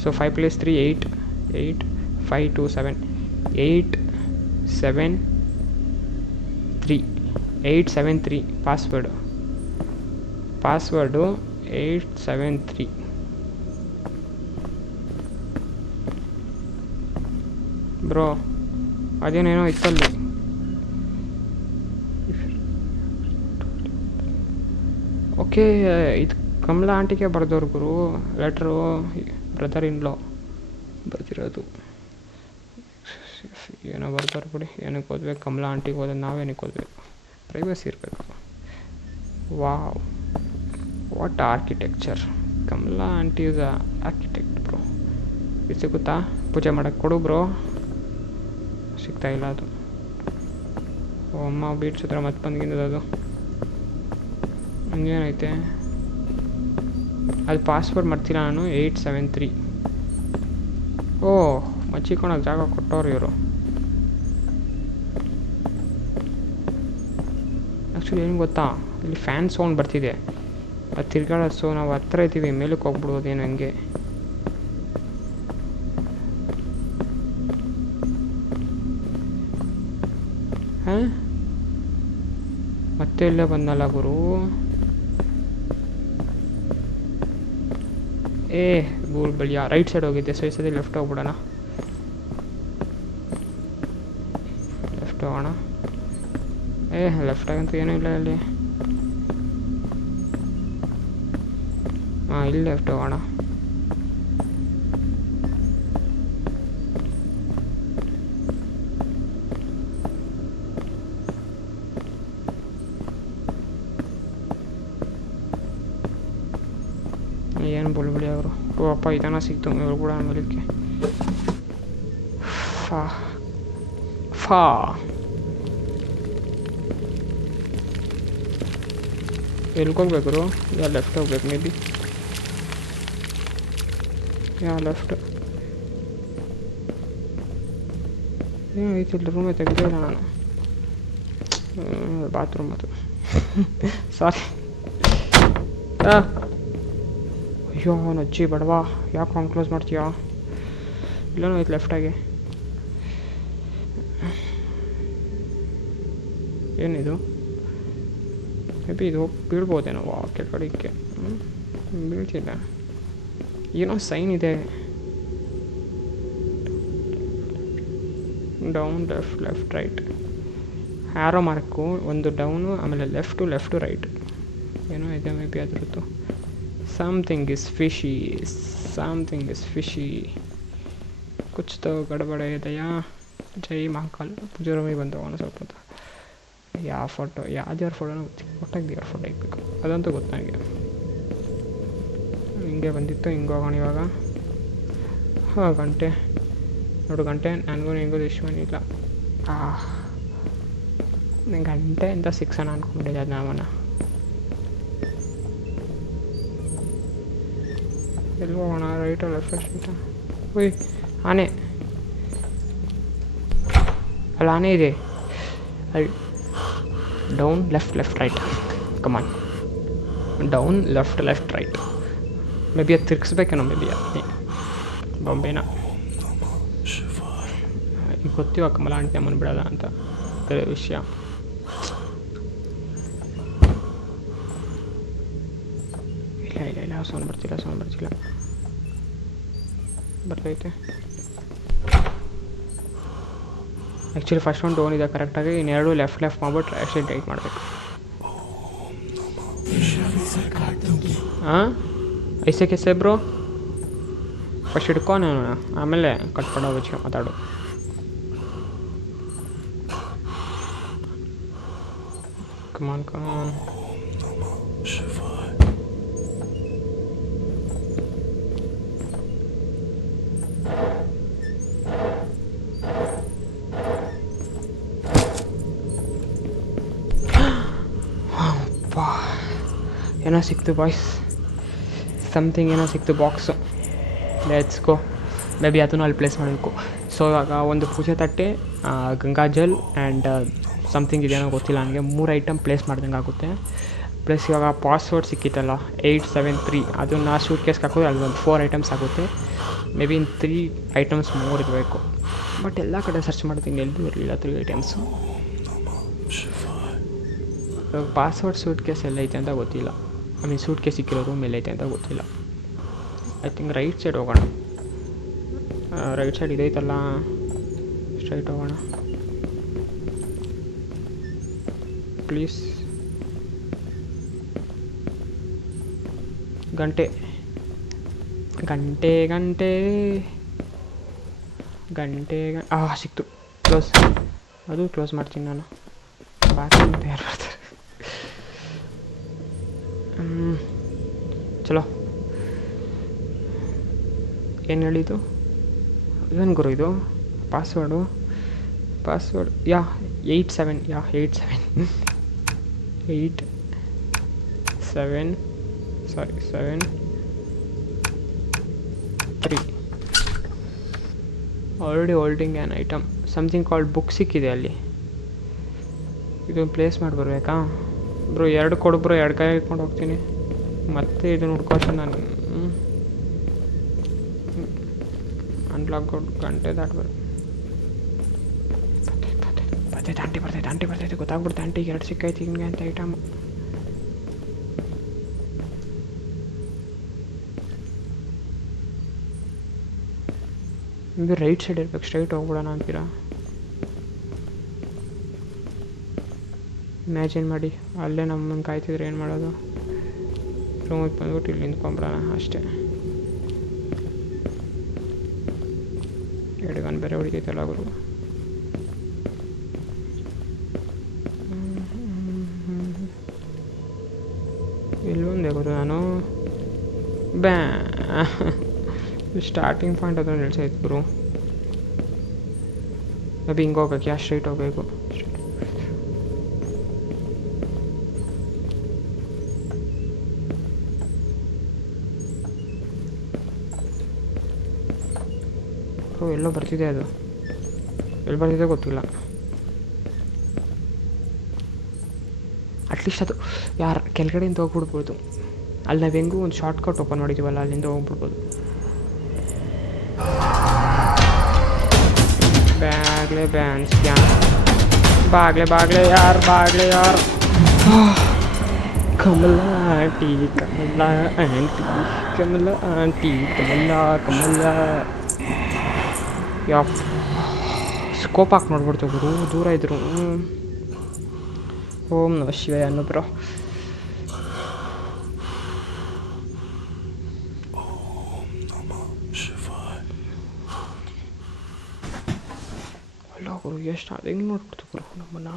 ಸೊ 5 + 3 8 8 5 2 7 8 7 3 873. ಪಾಸ್ವರ್ಡು 873. ಬ್ರೋ ಅದೇನೇನೋ ಇತ್ತಲ್ಲಿ. ಓಕೆ, ಇದು ಕಮಲಾ ಆಂಟಿಗೆ ಬರೆದವ್ರು ಗುರು ಲೆಟ್ರು. ಬ್ರದರ್ ಇನ್ ಲಾ ಬರ್ತಿರೋದು. ಏನೋ ಬರ್ತಾರೆ ಬಿಡಿ. ಏನಕ್ಕೆ ಓದ್ಬೇಕು? ಕಮಲಾ ಆಂಟಿಗೆ ಓದೋದು ನಾವೇನಕ್ಕೆ ಓದಬೇಕು? ಪ್ರೈವಸಿ ಇರಬೇಕು. What architecture. Kamala aunty is architect bro. ಇದು ಸಿಗುತ್ತಾ? ಪೂಜೆ ಮಾಡೋಕ್ಕೆ ಕೊಡು ಬ್ರೋ. ಸಿಗ್ತಾಯಿಲ್ಲ ಅದು. ಅಮ್ಮ ಬೀಟ್ಸ್ ಹತ್ರ ಮತ್ತೆ ಬಂದ್ಗಿಂದದ ಅದು. ಹಂಗೇನೈತೆ ಅದು? ಪಾಸ್ವರ್ಡ್ ಮಾಡ್ತೀರಾ ನಾನು? 873. ಮಚ್ಚಿಕೊಳಕ್ಕೆ ಜಾಗ ಕೊಟ್ಟವ್ರು ಇವರು. ಆ್ಯಕ್ಚುಲಿ ಏನು ಗೊತ್ತಾ, ಇಲ್ಲಿ ಫ್ಯಾನ್ ಸೌಂಡ್ ಬರ್ತಿದೆ. ಅದು ತಿರ್ಗಾಡೋದು. ಸೊ ನಾವು ಹತ್ರ ಇದ್ದೀವಿ, ಮೇಲಕ್ಕೆ ಹೋಗ್ಬಿಡ್ಬೋದು. ಏನು ಹಂಗೆ ಮತ್ತೆ ಇಲ್ಲೇ ಬಂದಲ್ಲ ಗುರು. ಗೂಲ್ ಬಳಿಯ ರೈಟ್ ಸೈಡ್ ಹೋಗಿದ್ದೆ, ಸೊ ಈ ಸತಿ ಲೆಫ್ಟ್ ಹೋಗ್ಬಿಡೋಣ. ಲೆಫ್ಟ್ ಹೋಗೋಣ. ಲೆಫ್ಟಾಗಂತೂ ಏನೂ ಇಲ್ಲ ಇಲ್ಲಿ. ಇಲ್ಲಿ ಲೆಫ್ಟ್ ಹೋಗೋಣ. ಏನು ಬುಳ್ಬಿಡಿ ಅವರು. ಅಪ್ಪ ಇದನ್ನ ಸಿಕ್ತು ಇವ್ರು ಕೂಡ ಆಮೇಲಕ್ಕೆ. ಫಾ ಎಲ್ಕೋಗ್ಬೇಕು? ಯಾ ಲೆಫ್ಟ್ ಹೋಗ್ಬೇಕು ಮೇ ಬಿ. ಯಾ ಲೆಫ್ಟ್ ಐತಿಲ್ಲ, ರೂಮೇ ತೆಗೆದಿಲ್ಲ ನಾನು. ಬಾತ್ರೂಮ್ ಅದು. ಸಾರಿ. ಅಯ್ಯೋ ನಜ್ಜಿ ಬಡವಾ, ಯಾಕೆ ಹಾಂಗ್ ಕ್ಲೋಸ್ ಮಾಡ್ತೀಯಾ? ಇಲ್ಲನೂ ಐತೆ ಲೆಫ್ಟಾಗಿ. ಏನಿದು? ಮೇ ಬಿ ಇದು ಬೀಳ್ಬೋದೇನೋ ಕೆಳಗಡೆಗೆ. ಬೀಳ್ತಿಲ್ಲ, ಏನೋ ಸೈನ್ ಇದೆ. Down left left right arrow mark, ಒಂದು ಡೌನು ಆಮೇಲೆ ಲೆಫ್ಟು ರೈಟ್ ಏನೋ ಇದೆ ಮೇ ಬಿ ಅದ್ರದ್ದು. ಸಮಥಿಂಗ್ ಇಸ್ ಫಿಶಿ ಕುಚ್ ತೋ ಗಡಬಡ ಇದೆಯಾ? ಜೈ ಮಹಾಕಾಲ್ ಪೂಜಾರಮಿ ಬಂದು ಅವನು ಸ್ವಲ್ಪ ಹೊತ್ತು. ಯಾವ ಫೋಟೋ, ಯಾವ ದೇವ್ರ ಫೋಟೋನ ಒಟ್ಟಾಗಿ ದೇವ್ರ ಫೋಟೋ ಇಕ್ಬೇಕು, ಅದಂತೂ ಗೊತ್ತು ನನಗೆ. ಹಿಂಗೆ ಬಂದಿತ್ತು, ಹಿಂಗೆ ಹೋಗೋಣ ಇವಾಗ. ಗಂಟೆ ನೋಡು, ಗಂಟೆ ನನಗೂ ನಿಂಗೂ ದುಶ್ಮನಿಲ್ಲ. ಗಂಟೆ ಅಂತ 6 ಅನ್ನ ಅನ್ಕೊಂಡಿದ್ದೆ ಅದು ನಾವನ್ನ. ಎಲ್ಲಿ ಹೋಗೋಣ? ರೈಟು ಲೆಫ್ಟ್ ಅಂತ. ಓಯ್ ಆನೆ ಅಲ್ಲ, ಆನೆ ಇದೆ. Down left right, come on. Down left right. May be ಅದು ತಿರ್ಗಿಸ್ಬೇಕೇನೋ, ಮೇ ಬಿ ಬೊಂಬೆನ. ಈಗ ಗೊತ್ತಿವ ಕಮಲ ಆಂಟಿ ಅಮ್ಮನ ಬಿಡೋದ ಅಂತ ಬೇರೆ ವಿಷಯ. ಇಲ್ಲ ಸೌಂಡ್ ಬರ್ತಿಲ್ಲ. ಬರ್ತೈತೆ ಆ್ಯಕ್ಚುಲಿ. ಫಸ್ಟ್ ಒಂದು ಡೌನ್ ಇದೆ ಕರೆಕ್ಟಾಗಿ, ಇನ್ನೆರಡು ಲೆಫ್ಟ್ ಮಾಡ್ಬಿಟ್ಟು ಆ್ಯಕ್ಚುಲಿ ರೈಟ್ ಮಾಡಬೇಕು. ಐಸೆ ಕೆಸೆ ಬ್ರೋ, ಫಸ್ಟ್ ಹಿಡ್ಕೊ ನಾನು, ಆಮೇಲೆ ಕಟ್ಪಡೋ ವಿಷಯ ಮಾತಾಡು. ಕಮಾನ್ ಏನೋ ಸಿಕ್ತು ಬಾಯ್ಸ್, ಸಮಥಿಂಗ್ ಏನೋ ಸಿಕ್ತು box. Let's go. May be ಅದನ್ನು ಅಲ್ಲಿ ಪ್ಲೇಸ್ ಮಾಡಬೇಕು. ಸೊ ಇವಾಗ ಒಂದು ಪೂಜೆ ತಟ್ಟೆ, ಗಂಗಾಜಲ್ ಆ್ಯಂಡ್ ಸಮಥಿಂಗ್ ಇದೇನೋ ಗೊತ್ತಿಲ್ಲ ನನಗೆ, 3 ಐಟಮ್ ಪ್ಲೇಸ್ ಮಾಡ್ದಂಗೆ ಆಗುತ್ತೆ. ಪ್ಲಸ್ ಇವಾಗ ಪಾಸ್ವರ್ಡ್ ಸಿಕ್ಕಿತ್ತಲ್ಲ 873, ಅದನ್ನು ಸೂಟ್ ಕೇಸ್ಗೆ ಹಾಕೋದು, ಅಲ್ಲೊಂದು 4 ಐಟಮ್ಸ್ ಆಗುತ್ತೆ. May be in 3 items more ಇರಬೇಕು. ಬಟ್ ಎಲ್ಲ ಕಡೆ ಸರ್ಚ್ ಮಾಡ್ತೀನಿ, ಎಲ್ಲೂ ಇರಲಿಲ್ಲ 3 ಐಟಮ್ಸು. ಪಾಸ್ವರ್ಡ್ ಸೂಟ್ ಕೇಸ್ ಎಲ್ಲೈತೆ ಅಂತ ಗೊತ್ತಿಲ್ಲ. ಸೂಟ್ ಕೇಸ್ ಸಿಕ್ಕಿರೋ ರೂಮ್ ಎಲ್ಲೈತೆ ಅಂತ ಗೊತ್ತಿಲ್ಲ. ಐ ಥಿಂಕ್ ರೈಟ್ ಸೈಡ್ ಹೋಗೋಣ. ರೈಟ್ ಸೈಡ್ ಇದೈತಲ್ಲ, ಸ್ಟ್ರೈಟ್ ಹೋಗೋಣ ಪ್ಲೀಸ್. ಗಂಟೆ ಸಿಕ್ತು. ಕ್ಲೋಸ್, ಅದು ಕ್ಲೋಸ್ ಮಾಡ್ತೀನಿ ನಾನು. ಬಾತ್ರೂಮ್ ತಯಾರು ಮಾಡ್ತಾರೆ. ಚಲೋ. ಏನು ಹೇಳಿದ್ದು? ಏನು ಗುರು ಇದು? Password 87 7 already holding an item, something called book ಸಿಕ್ಕಿದೆ ಅಲ್ಲಿ. ಇದನ್ನು ಪ್ಲೇಸ್ ಮಾಡಿ ಬರಬೇಕಾ ಬ್ರೋ? 2 ಕೊಡು ಬ್ರೋ, 2 ಕೈ ಇಟ್ಕೊಂಡು ಹೋಗ್ತೀನಿ. ಮತ್ತೆ ಇದನ್ನು ಹುಡ್ಕೋತೀನಿ ನಾನು. ಅನ್ಲಾಕ್ ಗಂಟೆ ದಾಟ್ಬಾರ್ದು. ಬರ್ತೈತೆ ಗೊತ್ತಾಗ್ಬಿಡ್ತು ಆಂಟಿಗೆ 2 ಸಿಕ್ಕೈತಿ ಹಿಂಗೆ ಅಂತ ಐಟಮ್. ನಿಮಗೆ ರೈಟ್ ಸೈಡ್ ಇರ್ಬೇಕು, ಸ್ಟ್ರೈಟ್ ಹೋಗ್ಬಿಡೋಣ ಅಂತೀರಾ? ಇಮ್ಯಾಜಿನ್ ಮಾಡಿ ಅಲ್ಲೇ ನಮ್ಮನ್ನು ಕಾಯ್ತಿದ್ರೆ ಏನು ಮಾಡೋದು? ರೂಮಿಗೆ ಬಂದ್ಬಿಟ್ಟು ಇಲ್ಲಿ ನಿಂತ್ಕೊಂಬಿಡೋಣ ಅಷ್ಟೇ. ಎಡಗನ್ ಬೇರೆ ಹೊಡಿತೈತಲ್ಲ ಗುರು. ಎಲ್ಲಿ ಬಂದೆ ಗುರು ನಾನು? ಬ್ಯಾ ಸ್ಟಾರ್ಟಿಂಗ್ ಪಾಯಿಂಟ್ ಅದನ್ನು ನಿಲ್ಸೈತೆ ಗುರು. ಅದು ಹಿಂಗೆ ಹೋಗ್ಬೇಕು, ಯಾ ಸ್ಟ್ರೈಟ್ ಹೋಗ್ಬೇಕು. ಎಲ್ಲೋ ಬರ್ತಿದೆ ಅದು, ಎಲ್ಲಿ ಬರ್ತಿದೆ ಗೊತ್ತಿಲ್ಲ. ಅಟ್ಲೀಸ್ಟ್ ಅದು ಯಾರು ಕೆಳಗಡೆಯಿಂದ ಹೋಗ್ಬಿಡ್ಬೋದು. ಅಲ್ಲಿ ನಾವು ಹೆಂಗೂ ಒಂದು ಶಾರ್ಟ್ಕಟ್ ಓಪನ್ ಮಾಡಿದ್ದೀವಲ್ಲ, ಅಲ್ಲಿಂದ ಹೋಗ್ಬಿಡ್ಬೋದು. ಬಾಗ್ಲೆ ಯಾರು ಕಮಲ ಆಂಟಿ ಯಪ್ಪ ಸ್ಕೋಪ್ ಹಾಕಿ ನೋಡ್ಬಿಡ್ತು ಗುರು, ದೂರ ಇದ್ರು. ಓಂ ನಮಃ ಶಿವಾಯ ಅನ್ನು ಬ್ರೋ. ಅಲ್ಲ ಗುರು ಎಷ್ಟು ಅದು ಹೆಂಗೆ ನೋಡ್ಬಿಡ್ತು ಗುರು ನಮ್ಮನ್ನ.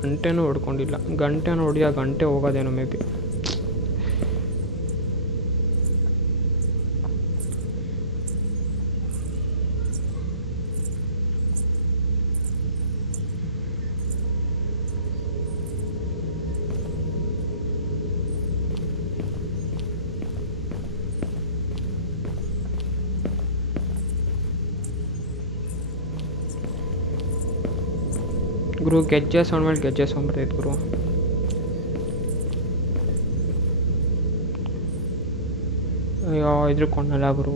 ಗಂಟೆನೂ ಹೊಡ್ಕೊಂಡಿಲ್ಲ, ಗಂಟೆನೂ ಹೊಡಿಯ ಗಂಟೆ ಹೋಗೋದೇನೋ ಮೇ ಬಿ. ಗುರು ಗೆಜ್ಜೆ ಸೌಂಡ್ ಮೇಲೆ ಗೆಜ್ಜೆ ಸೌಂಡ್ ಬರ್ತೈತೆ ಗುರು. ಅಯ್ಯೋ ಇದ್ರಕೊಂಡಲ್ಲ ಗುರು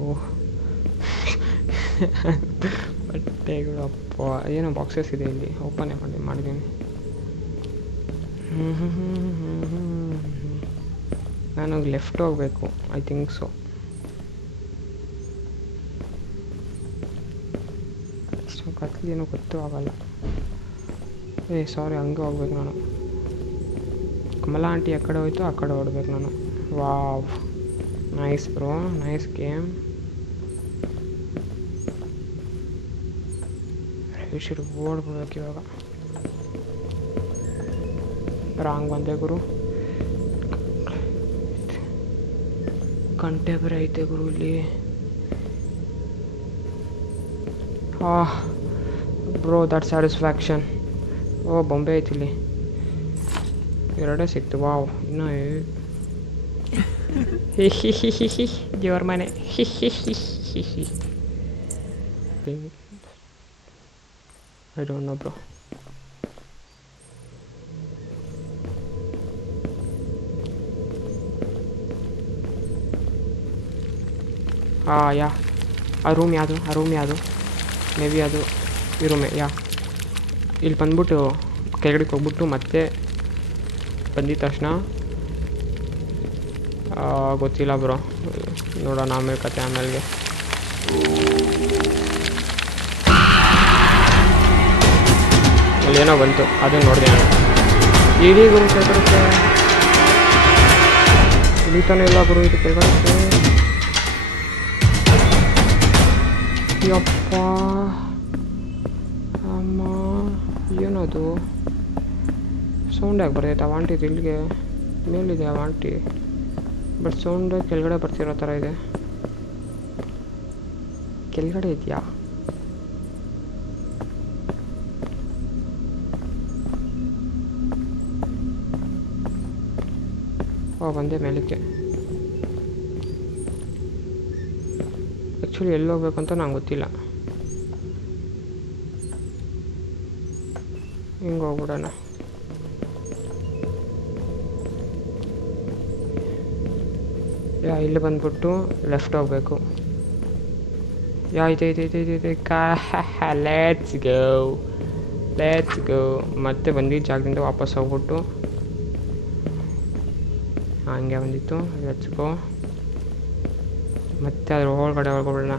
ಬಟ್ಟೆಗಳು. ಅಪ್ಪ ಏನೋ ಬಾಕ್ಸಸ್ ಇದೆ ಇಲ್ಲಿ, ಓಪನ್ ಮಾಡಿದ್ದೀನಿ. ನಾನು ಲೆಫ್ಟ್ ಹೋಗಬೇಕು ಐ ಥಿಂಕ್ ಸೊ. ಕತ್ಲೇನೋ ಗೊತ್ತೂ ಆಗಲ್ಲ. ಸಾರಿ ಹಂಗೆ ಹೋಗ್ಬೇಕು ನಾನು. ಕಮಲಾ ಆಂಟಿ ಆ ಕಡೆ ಹೋಯ್ತು, ಆ ಕಡೆ ಹೊಡ್ಬೇಕು ನಾನು. Wow nice bro, nice game. Right ಓಡ್ಬಿಡ್ಬೇಕು ಇವಾಗ. ರಾಂಗ್ ಬಂದೆ ಗುರು. ಗಂಟೆ ಬೇರೆ ಐತೆ ಗುರು ಇಲ್ಲಿ. Bro that satisfaction. ಓ ಬೊಂಬೆ ಐತಿ ಇಲ್ಲಿ, 2 ಸಿಕ್ತು. ವಾವ್. ಇನ್ನೂ ದೇವ್ರ ಮನೆ. I don't know bro. Yeah ಆ ರೂಮ್ ಯಾವುದು ಮೇ ಬಿ ಅದು ಈ ರೂಮೇ. ಇಲ್ಲಿ ಬಂದ್ಬಿಟ್ಟು ಕೆಳಗಡೆಗೆ ಹೋಗ್ಬಿಟ್ಟು ಮತ್ತೆ ಬಂದಿದ ತಕ್ಷಣ ಗೊತ್ತಿಲ್ಲ ಬ್ರೋ, ನೋಡೋಣ ಆಮೇಲೆ ಕತೆ. ಆಮೇಲೆ ಅಲ್ಲೇನೋ ಬಂತು, ಅದನ್ನು ನೋಡಿದೆ ನಾನು. ಇಡೀ ಗುರು ಕೆಳಗಡೆ ಇಳಿತಾನೆ ಇಲ್ಲ ಗುರು, ಇದು ಕೆಳಗಡೆ. ಯಪ್ಪ ಅಮ್ಮ ಏನದು ಸೌಂಡ್ ಯಾಕೆ ಬರ್ತೈತೆ? ಆ ಆಂಟಿದು ಇಲ್ಲಿಗೆ ಮೇಲಿದೆ ಆ ಆಂಟಿ, ಬಟ್ ಸೌಂಡ್ ಕೆಳಗಡೆ ಬರ್ತಿರೋ ಥರ ಇದೆ. ಕೆಳಗಡೆ ಇದೆಯಾ? ಬಂದೆ ಮೇಲಕ್ಕೆ. ಆ್ಯಕ್ಚುಲಿ ಎಲ್ಲಿ ಹೋಗ್ಬೇಕು ಅಂತ ನಂಗೆ ಗೊತ್ತಿಲ್ಲ. ಹಿಂಗೆ ಹೋಗ್ಬಿಡೋಣ. ಇಲ್ಲಿ ಬಂದ್ಬಿಟ್ಟು ಲೆಫ್ಟ್ ಹೋಗಬೇಕು. ಇದೆ ಲೆಟ್ಸ್ ಗೋ ಮತ್ತೆ ಬಂದಿದ್ದ ಜಾಗದಿಂದ ವಾಪಸ್ ಹೋಗ್ಬಿಟ್ಟು ಹಂಗೆ ಬಂದಿತ್ತು ಲೆಟ್ಸ್ ಗೋ ಮತ್ತೆ ಅದ್ರ ಒಳಗಡೆ ಹೊಳ್ಕೊಬಿಡೋಣ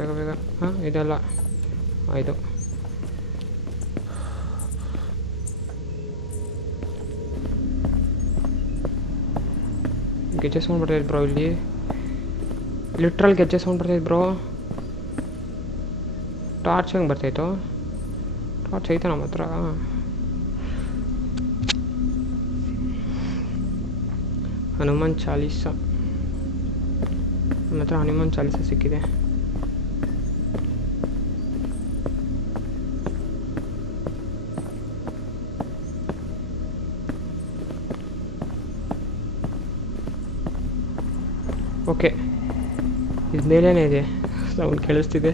ಬೇಗ ಬೇಗ ಹಾಂ ಇದೆಲ್ಲ ಆಯಿತು ಗೆಜ್ಜೆ ಸೌಂಡ್ ಬರ್ತೈತೆ ಬ್ರೋ ಇಲ್ಲಿ ಲಿಟ್ರಲ್ ಗೆಜ್ಜೆ ಸೌಂಡ್ ಬರ್ತೈತೆ ಬ್ರೋ ಟಾರ್ಚ್ ಹೆಂಗೆ ಬರ್ತೈತೋ ಟಾರ್ಚ್ ಐತೆ ನಮ್ಮ ಹತ್ರ ಹನುಮಾನ್ ಚಾಲೀಸ ನಮ್ಮ ಹತ್ರ ಹನುಮಾನ್ ಚಾಲೀಸ ಸಿಕ್ಕಿದೆ ಓಕೆ ಇದು ಮೇಲೇನೇ ಇದೆ ಸೌಂಡ್ ಕೇಳಿಸ್ತಿದೆ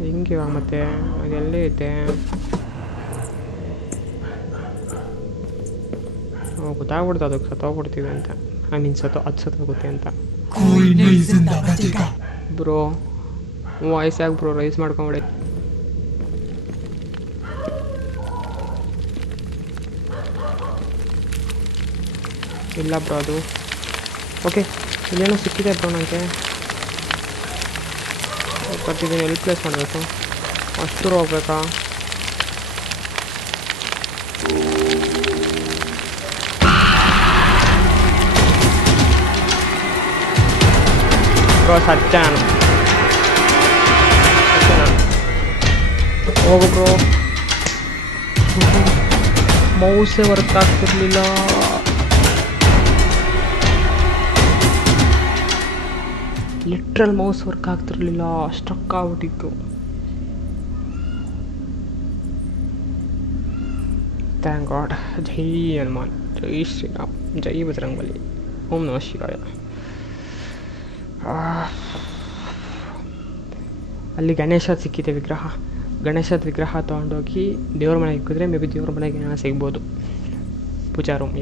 ಹಿಂಗಿವಾಗ ಮತ್ತೆ ಅದೆಲ್ಲೇ ಐತೆ ಗೊತ್ತಾಗ್ಬಿಡ್ತು ಅದಕ್ಕೆ ಸತ್ತೋಗ್ಬಿಡ್ತೀವಿ ಅಂತ ಐ ಮೀನ್ ಅದು ಸತ್ತೋಗುತ್ತೆ ಅಂತ ಬ್ರೋ ವಾಯ್ಸ್ ಆಗಿ ಬ್ರೋ ರೈಸ್ ಮಾಡ್ಕೊಂಬಿಡಿ ಇಲ್ಲ ಬ್ರೋ ಅದು ಓಕೆ ಇಲ್ಲೇನೋ ಸಿಕ್ಕಿದೆ ಬ್ರೋ ನನಗೆ ಬರ್ತಿದ್ದೀನಿ ಎಲ್ಲಿ ಪ್ಲೇಸ್ ಮಾಡಬೇಕು ಅಷ್ಟು ದೂರ ಹೋಗ್ಬೇಕಾ ಬ್ರೋ ಸತ್ಯ ನಾನು ಹೋಗು ಬ್ರೋ ಮೌಸೇ ವರ್ಕ್ ಆಗ್ತಿರ್ಲಿಲ್ಲ ಲಿಟ್ರಲ್ ಮೌಸ್ ವರ್ಕ್ ಆಗ್ತಿರ್ಲಿಲ್ಲ ಸ್ಟ್ರಕ್ ಆಗ್ಬಿಟ್ಟಿತ್ತು ಥ್ಯಾಂಕ್ ಗಾಡ್ ಜೈ ಹನುಮಾನ್ ಜೈ ಶ್ರೀರಾಮ್ ಜೈ ಬಜರಂಗಬಲಿ ಓಂ ನಮಃ ಶಿವಾಯ ಅಲ್ಲಿ ಗಣೇಶ ಸಿಕ್ಕಿದೆ ಗಣೇಶದ ವಿಗ್ರಹ ತೊಗೊಂಡೋಗಿ ದೇವ್ರ ಮನೆಗೆ ಇಕ್ಕಿದ್ರೆ ಮೇ ಬಿ ದೇವ್ರ ಮನೆಗೆ ಏನೋ ಸಿಗ್ಬೋದು ಪೂಜಾ ರೂಮ್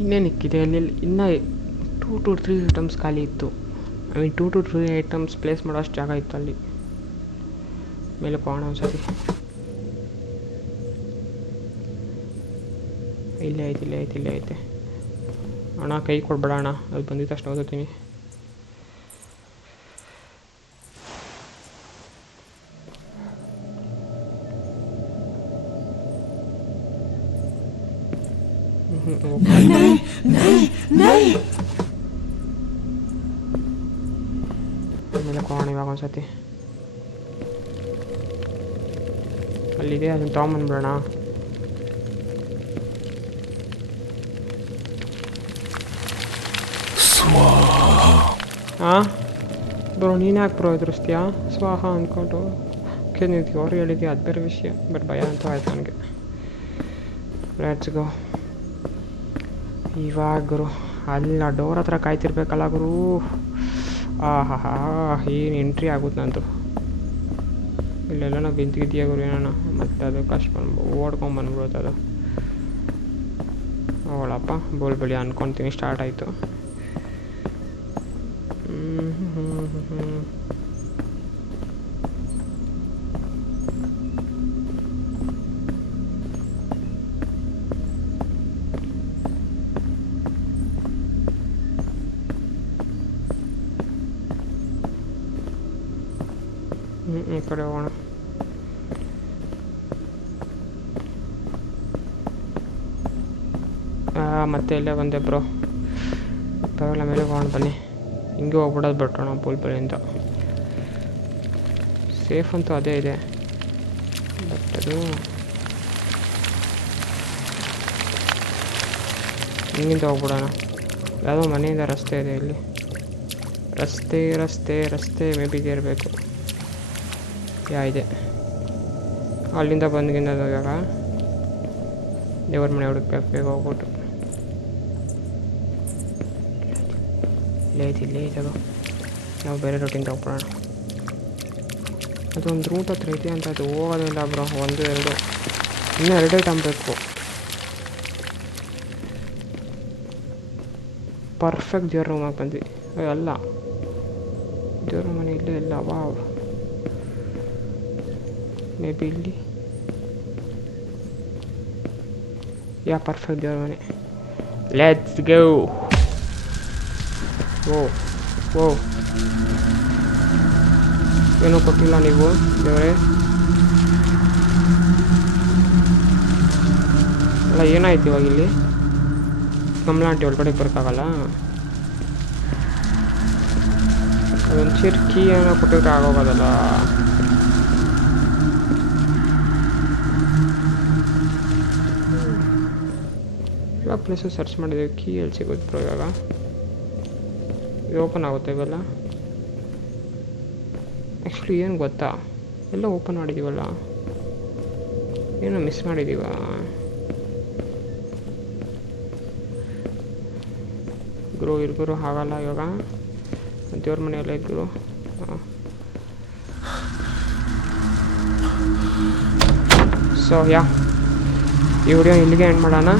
ಇನ್ನೇನು ಇಕ್ಕಿದೆ ಅಲ್ಲಿ ಇನ್ನೂ 2 to 3 ಐಟಮ್ಸ್ ಖಾಲಿ ಇತ್ತು I mean 2 to 3 items place ಮಾಡೋ ಅಷ್ಟು ಜಾಗ ಇತ್ತು ಅಲ್ಲಿ ಮೇಲೆ ಹೋಗೋಣ ಒಂದ್ಸತಿ ಇಲ್ಲೇ ಐತೆ ಅಣ್ಣ ಕೈ ಕೊಡ್ಬೇಡ ಅಣ್ಣ ಅದು ಬಂದಿದ್ದ ತಕ್ಷಣ ಓದುತ್ತೀನಿ ಆಮೇಲೆ ಹೋಗೋಣ ಇವಾಗ ಒಂದ್ಸತಿ ಅಲ್ಲಿದೆ ಅದನ್ನು ತೊಗೊಂಬಂದ್ಬಿಡೋಣ ಹಾಂ ಬ್ರೋ ನೀನು ಯಾಕೆ ಬ್ರೋ ಎದುರಿಸ್ತೀಯಾ ಸ್ವಾಹ ಅಂದ್ಕೊಂಡು ಓಕೆ ನೀವು ಅವ್ರು ಹೇಳಿದ್ಯಾ ಅದು ಬೇರೆ ವಿಷಯ ಬಟ್ ಭಯ ಅಂತ ಆಯ್ತು ನನಗೆ ಲೆಟ್ಸ್ ಗೋ ಇವಾಗ ಗುರು ಅಲ್ಲ ಡೋರ್ ಹತ್ರ ಕಾಯ್ತಿರ್ಬೇಕಲ್ಲ ಗುರು ಆಹಾ ಏನು ಎಂಟ್ರಿ ಆಗುತ್ತೆ ನಂತು ಇಲ್ಲೆಲ್ಲ ಬಿಂತಿದ್ಯಾ ಗುರು ಏನೋ ಮತ್ತೆ ಅದು ಕಷ್ಟ ಓಡ್ಕೊಂಬಂದ್ಬಿಡುತ್ತೆ ಅದು ಅವಳಪ್ಪ ಬೋಲ್ಬಳಿ ಅಂದ್ಕೊತೀನಿ ಸ್ಟಾರ್ಟ್ ಆಯಿತು ಈ ಕಡೆ ಹೋಗೋಣ ಮತ್ತೆ ಇಲ್ಲೇ ಬಂದೆ ಬ್ರೋ ಪರವಾಗಿಲ್ಲ ಮೇಲೆ ಹೋಗೋಣ ಬನ್ನಿ ಹಿಂಗೆ ಹೋಗ್ಬಿಡೋದು ಬಿಟ್ಟೋಣ ಪುಲ್ಪಲ್ಲಿಂದ ಸೇಫ್ ಅಂತೂ ಅದೇ ಇದೆ ಬಟ್ ಅದು ಹಿಂಗಿಂದ ಹೋಗ್ಬಿಡೋಣ ಯಾವುದೋ ಮನೆಯಿಂದ ರಸ್ತೆ ಇದೆ ಇಲ್ಲಿ ರಸ್ತೆ ಮೇ ಬಿ ಇರಬೇಕು ಇದೆ ಅಲ್ಲಿಂದ ಬಂದ್ಗಿಂದ ಇವಾಗ ದೇವ್ರ ಮನೆ ಹುಡುಕ್ಬೇಕು ಬೇಗ ಹೋಗ್ಬಿಟ್ಟು ಇಲ್ಲೇ ಜಾಗ ನಾವು ಬೇರೆ ರೂಟಿಂದ ಹೋಗ್ಬಿಡೋಣ ಅದೊಂದು ರೂಟ್ ಹತ್ರ ಐತಿ ಅಂತ ಅದು ಹೋಗೋದಿಲ್ಲ ಬ್ರೋ 1 2 ಇನ್ನೂ 2 ಐಟಮ್ ಬೇಕು ಪರ್ಫೆಕ್ಟ್ ದೇವ್ರ ರೂಮಾಗಿ ಬಂದ್ವಿ. ಅಲ್ಲ, ದೇವ್ರ ಮನೆ ಇಲ್ಲೇ ಇಲ್ಲ. ವಾವ್, ಮೇ ಬಿ ಇಲ್ಲಿ. ಯಾ, ಪರ್ಫೆಕ್ಟ್ ದೇವ್ರ ಮನೆ. Let's go. ಓ ಓ, ಏನೂ ಕೊಟ್ಟಿಲ್ಲ ನೀವು ದೇವರೇ. ಅಲ್ಲ, ಏನಾಯ್ತು ಇವಾಗ ಇಲ್ಲಿ? ಕಮಲಾ ಆಂಟಿ ಒಳಗಡೆ ಬರೋಕ್ಕಾಗಲ್ಲ. ಅದೊಂದು ಚೀರ್ ಕೀ ಏನೋ ಕೊಟ್ಟಿದ್ರೆ ಆಗೋಗೋದಲ್ಲ. ಎಲ್ಲ ಪ್ಲೇಸು ಸರ್ಚ್ ಮಾಡಿದ್ದೀವಿ, ಕೀ ಎಲ್ಲಿ ಸಿಗುತ್ತೆ ಬ್ರೋ ಇವಾಗ? ಇದು ಓಪನ್ ಆಗುತ್ತೆ ಇವೆಲ್ಲ? ಆ್ಯಕ್ಚುಲಿ ಏನು ಗೊತ್ತಾ, ಎಲ್ಲ ಓಪನ್ ಮಾಡಿದ್ದೀವಲ್ಲ, ಏನೋ ಮಿಸ್ ಮಾಡಿದ್ದೀವ? ಗುರು ಇರ್ಗುರು ಆಗಲ್ಲ ಇವಾಗ. ದೇವ್ರ ಮನೆಯಲ್ಲ ಇದ್ದರು. ಸೊ ಯಾ, ಈ ವಿಡಿಯೋ ಇಲ್ಲಿಗೆ ಎಂಡ್ ಮಾಡೋಣ.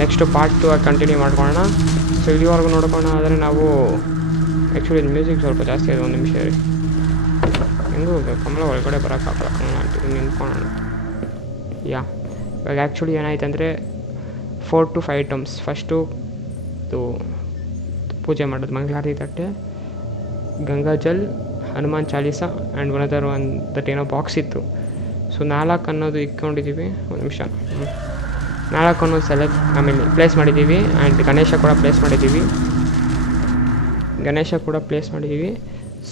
ನೆಕ್ಸ್ಟು ಪಾರ್ಟ್ 2 ಕಂಟಿನ್ಯೂ ಮಾಡ್ಕೊಳ್ಳೋಣ. ಸೊ ಇಲ್ಲಿವರೆಗೂ ನೋಡ್ಕೊಳ್ಳೋಣ. ಆದರೆ ನಾವು ಆ್ಯಕ್ಚುಲಿ ಮ್ಯೂಸಿಕ್ ಸ್ವಲ್ಪ ಜಾಸ್ತಿ ಇದೆ. 1 ನಿಮಿಷ ರೀ. ಹೆಂಗೂ ಕಮಲ ಒಳಗಡೆ ಬರೋಕ್ಕಾಗಲ್ಲ. ಕಮಲ ಆಂಟಿ ನಿಂತ್ಕೊಳ್ಳೋಣ. ಯಾ, ಇವಾಗ ಆ್ಯಕ್ಚುಲಿ ಏನಾಯ್ತು ಅಂದರೆ 4 to 5 ಐಟಮ್ಸ್. ಫಸ್ಟು ಪೂಜೆ ಮಾಡೋದು, ಮಂಗಳಾರತಿ ತಟ್ಟೆ, ಗಂಗಾಜಲ್, ಹನುಮಾನ್ ಚಾಲೀಸ ಆ್ಯಂಡ್ ಒನದರ್ ದಟ್ ಏನೋ ಬಾಕ್ಸ್ ಇತ್ತು. ಸೊ 4 ಅನ್ನೋದು ಇಟ್ಕೊಂಡಿದ್ದೀವಿ. 1 ನಿಮಿಷ. 4 ಅನ್ನೋದು ಪ್ಲೇಸ್ ಮಾಡಿದ್ದೀವಿ. ಆ್ಯಂಡ್ ಗಣೇಶ ಕೂಡ ಪ್ಲೇಸ್ ಮಾಡಿದ್ದೀವಿ.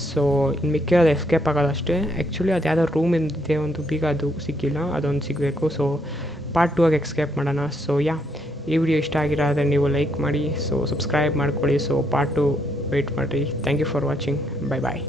ಸೊ ಇನ್ನು ಮಿಕ್ಕಿರೋದು ಎಸ್ಕೇಪ್ ಆಗೋದಷ್ಟೇ. ಆ್ಯಕ್ಚುಲಿ ಅದು ಯಾವುದೋ ರೂಮ್ ಇದೆ, ಒಂದು ಬೀಗ, ಅದು ಸಿಕ್ಕಿಲ್ಲ, ಅದೊಂದು ಸಿಗಬೇಕು. ಸೊ ಪಾರ್ಟ್ 2 ಆಗಿ ಎಸ್ಕೇಪ್ ಮಾಡೋಣ. ಸೊ ಯಾ, ಈ ವಿಡಿಯೋ ಇಷ್ಟ ಆಗಿರೋದ್ರೆ ನೀವು ಲೈಕ್ ಮಾಡಿ. ಸೊ ಸಬ್ಸ್ಕ್ರೈಬ್ ಮಾಡ್ಕೊಳ್ಳಿ. ಸೊ ಪಾರ್ಟ್ 2 ವೆಯ್ಟ್ ಮಾಡಿರಿ. Thank you for watching. Bye bye.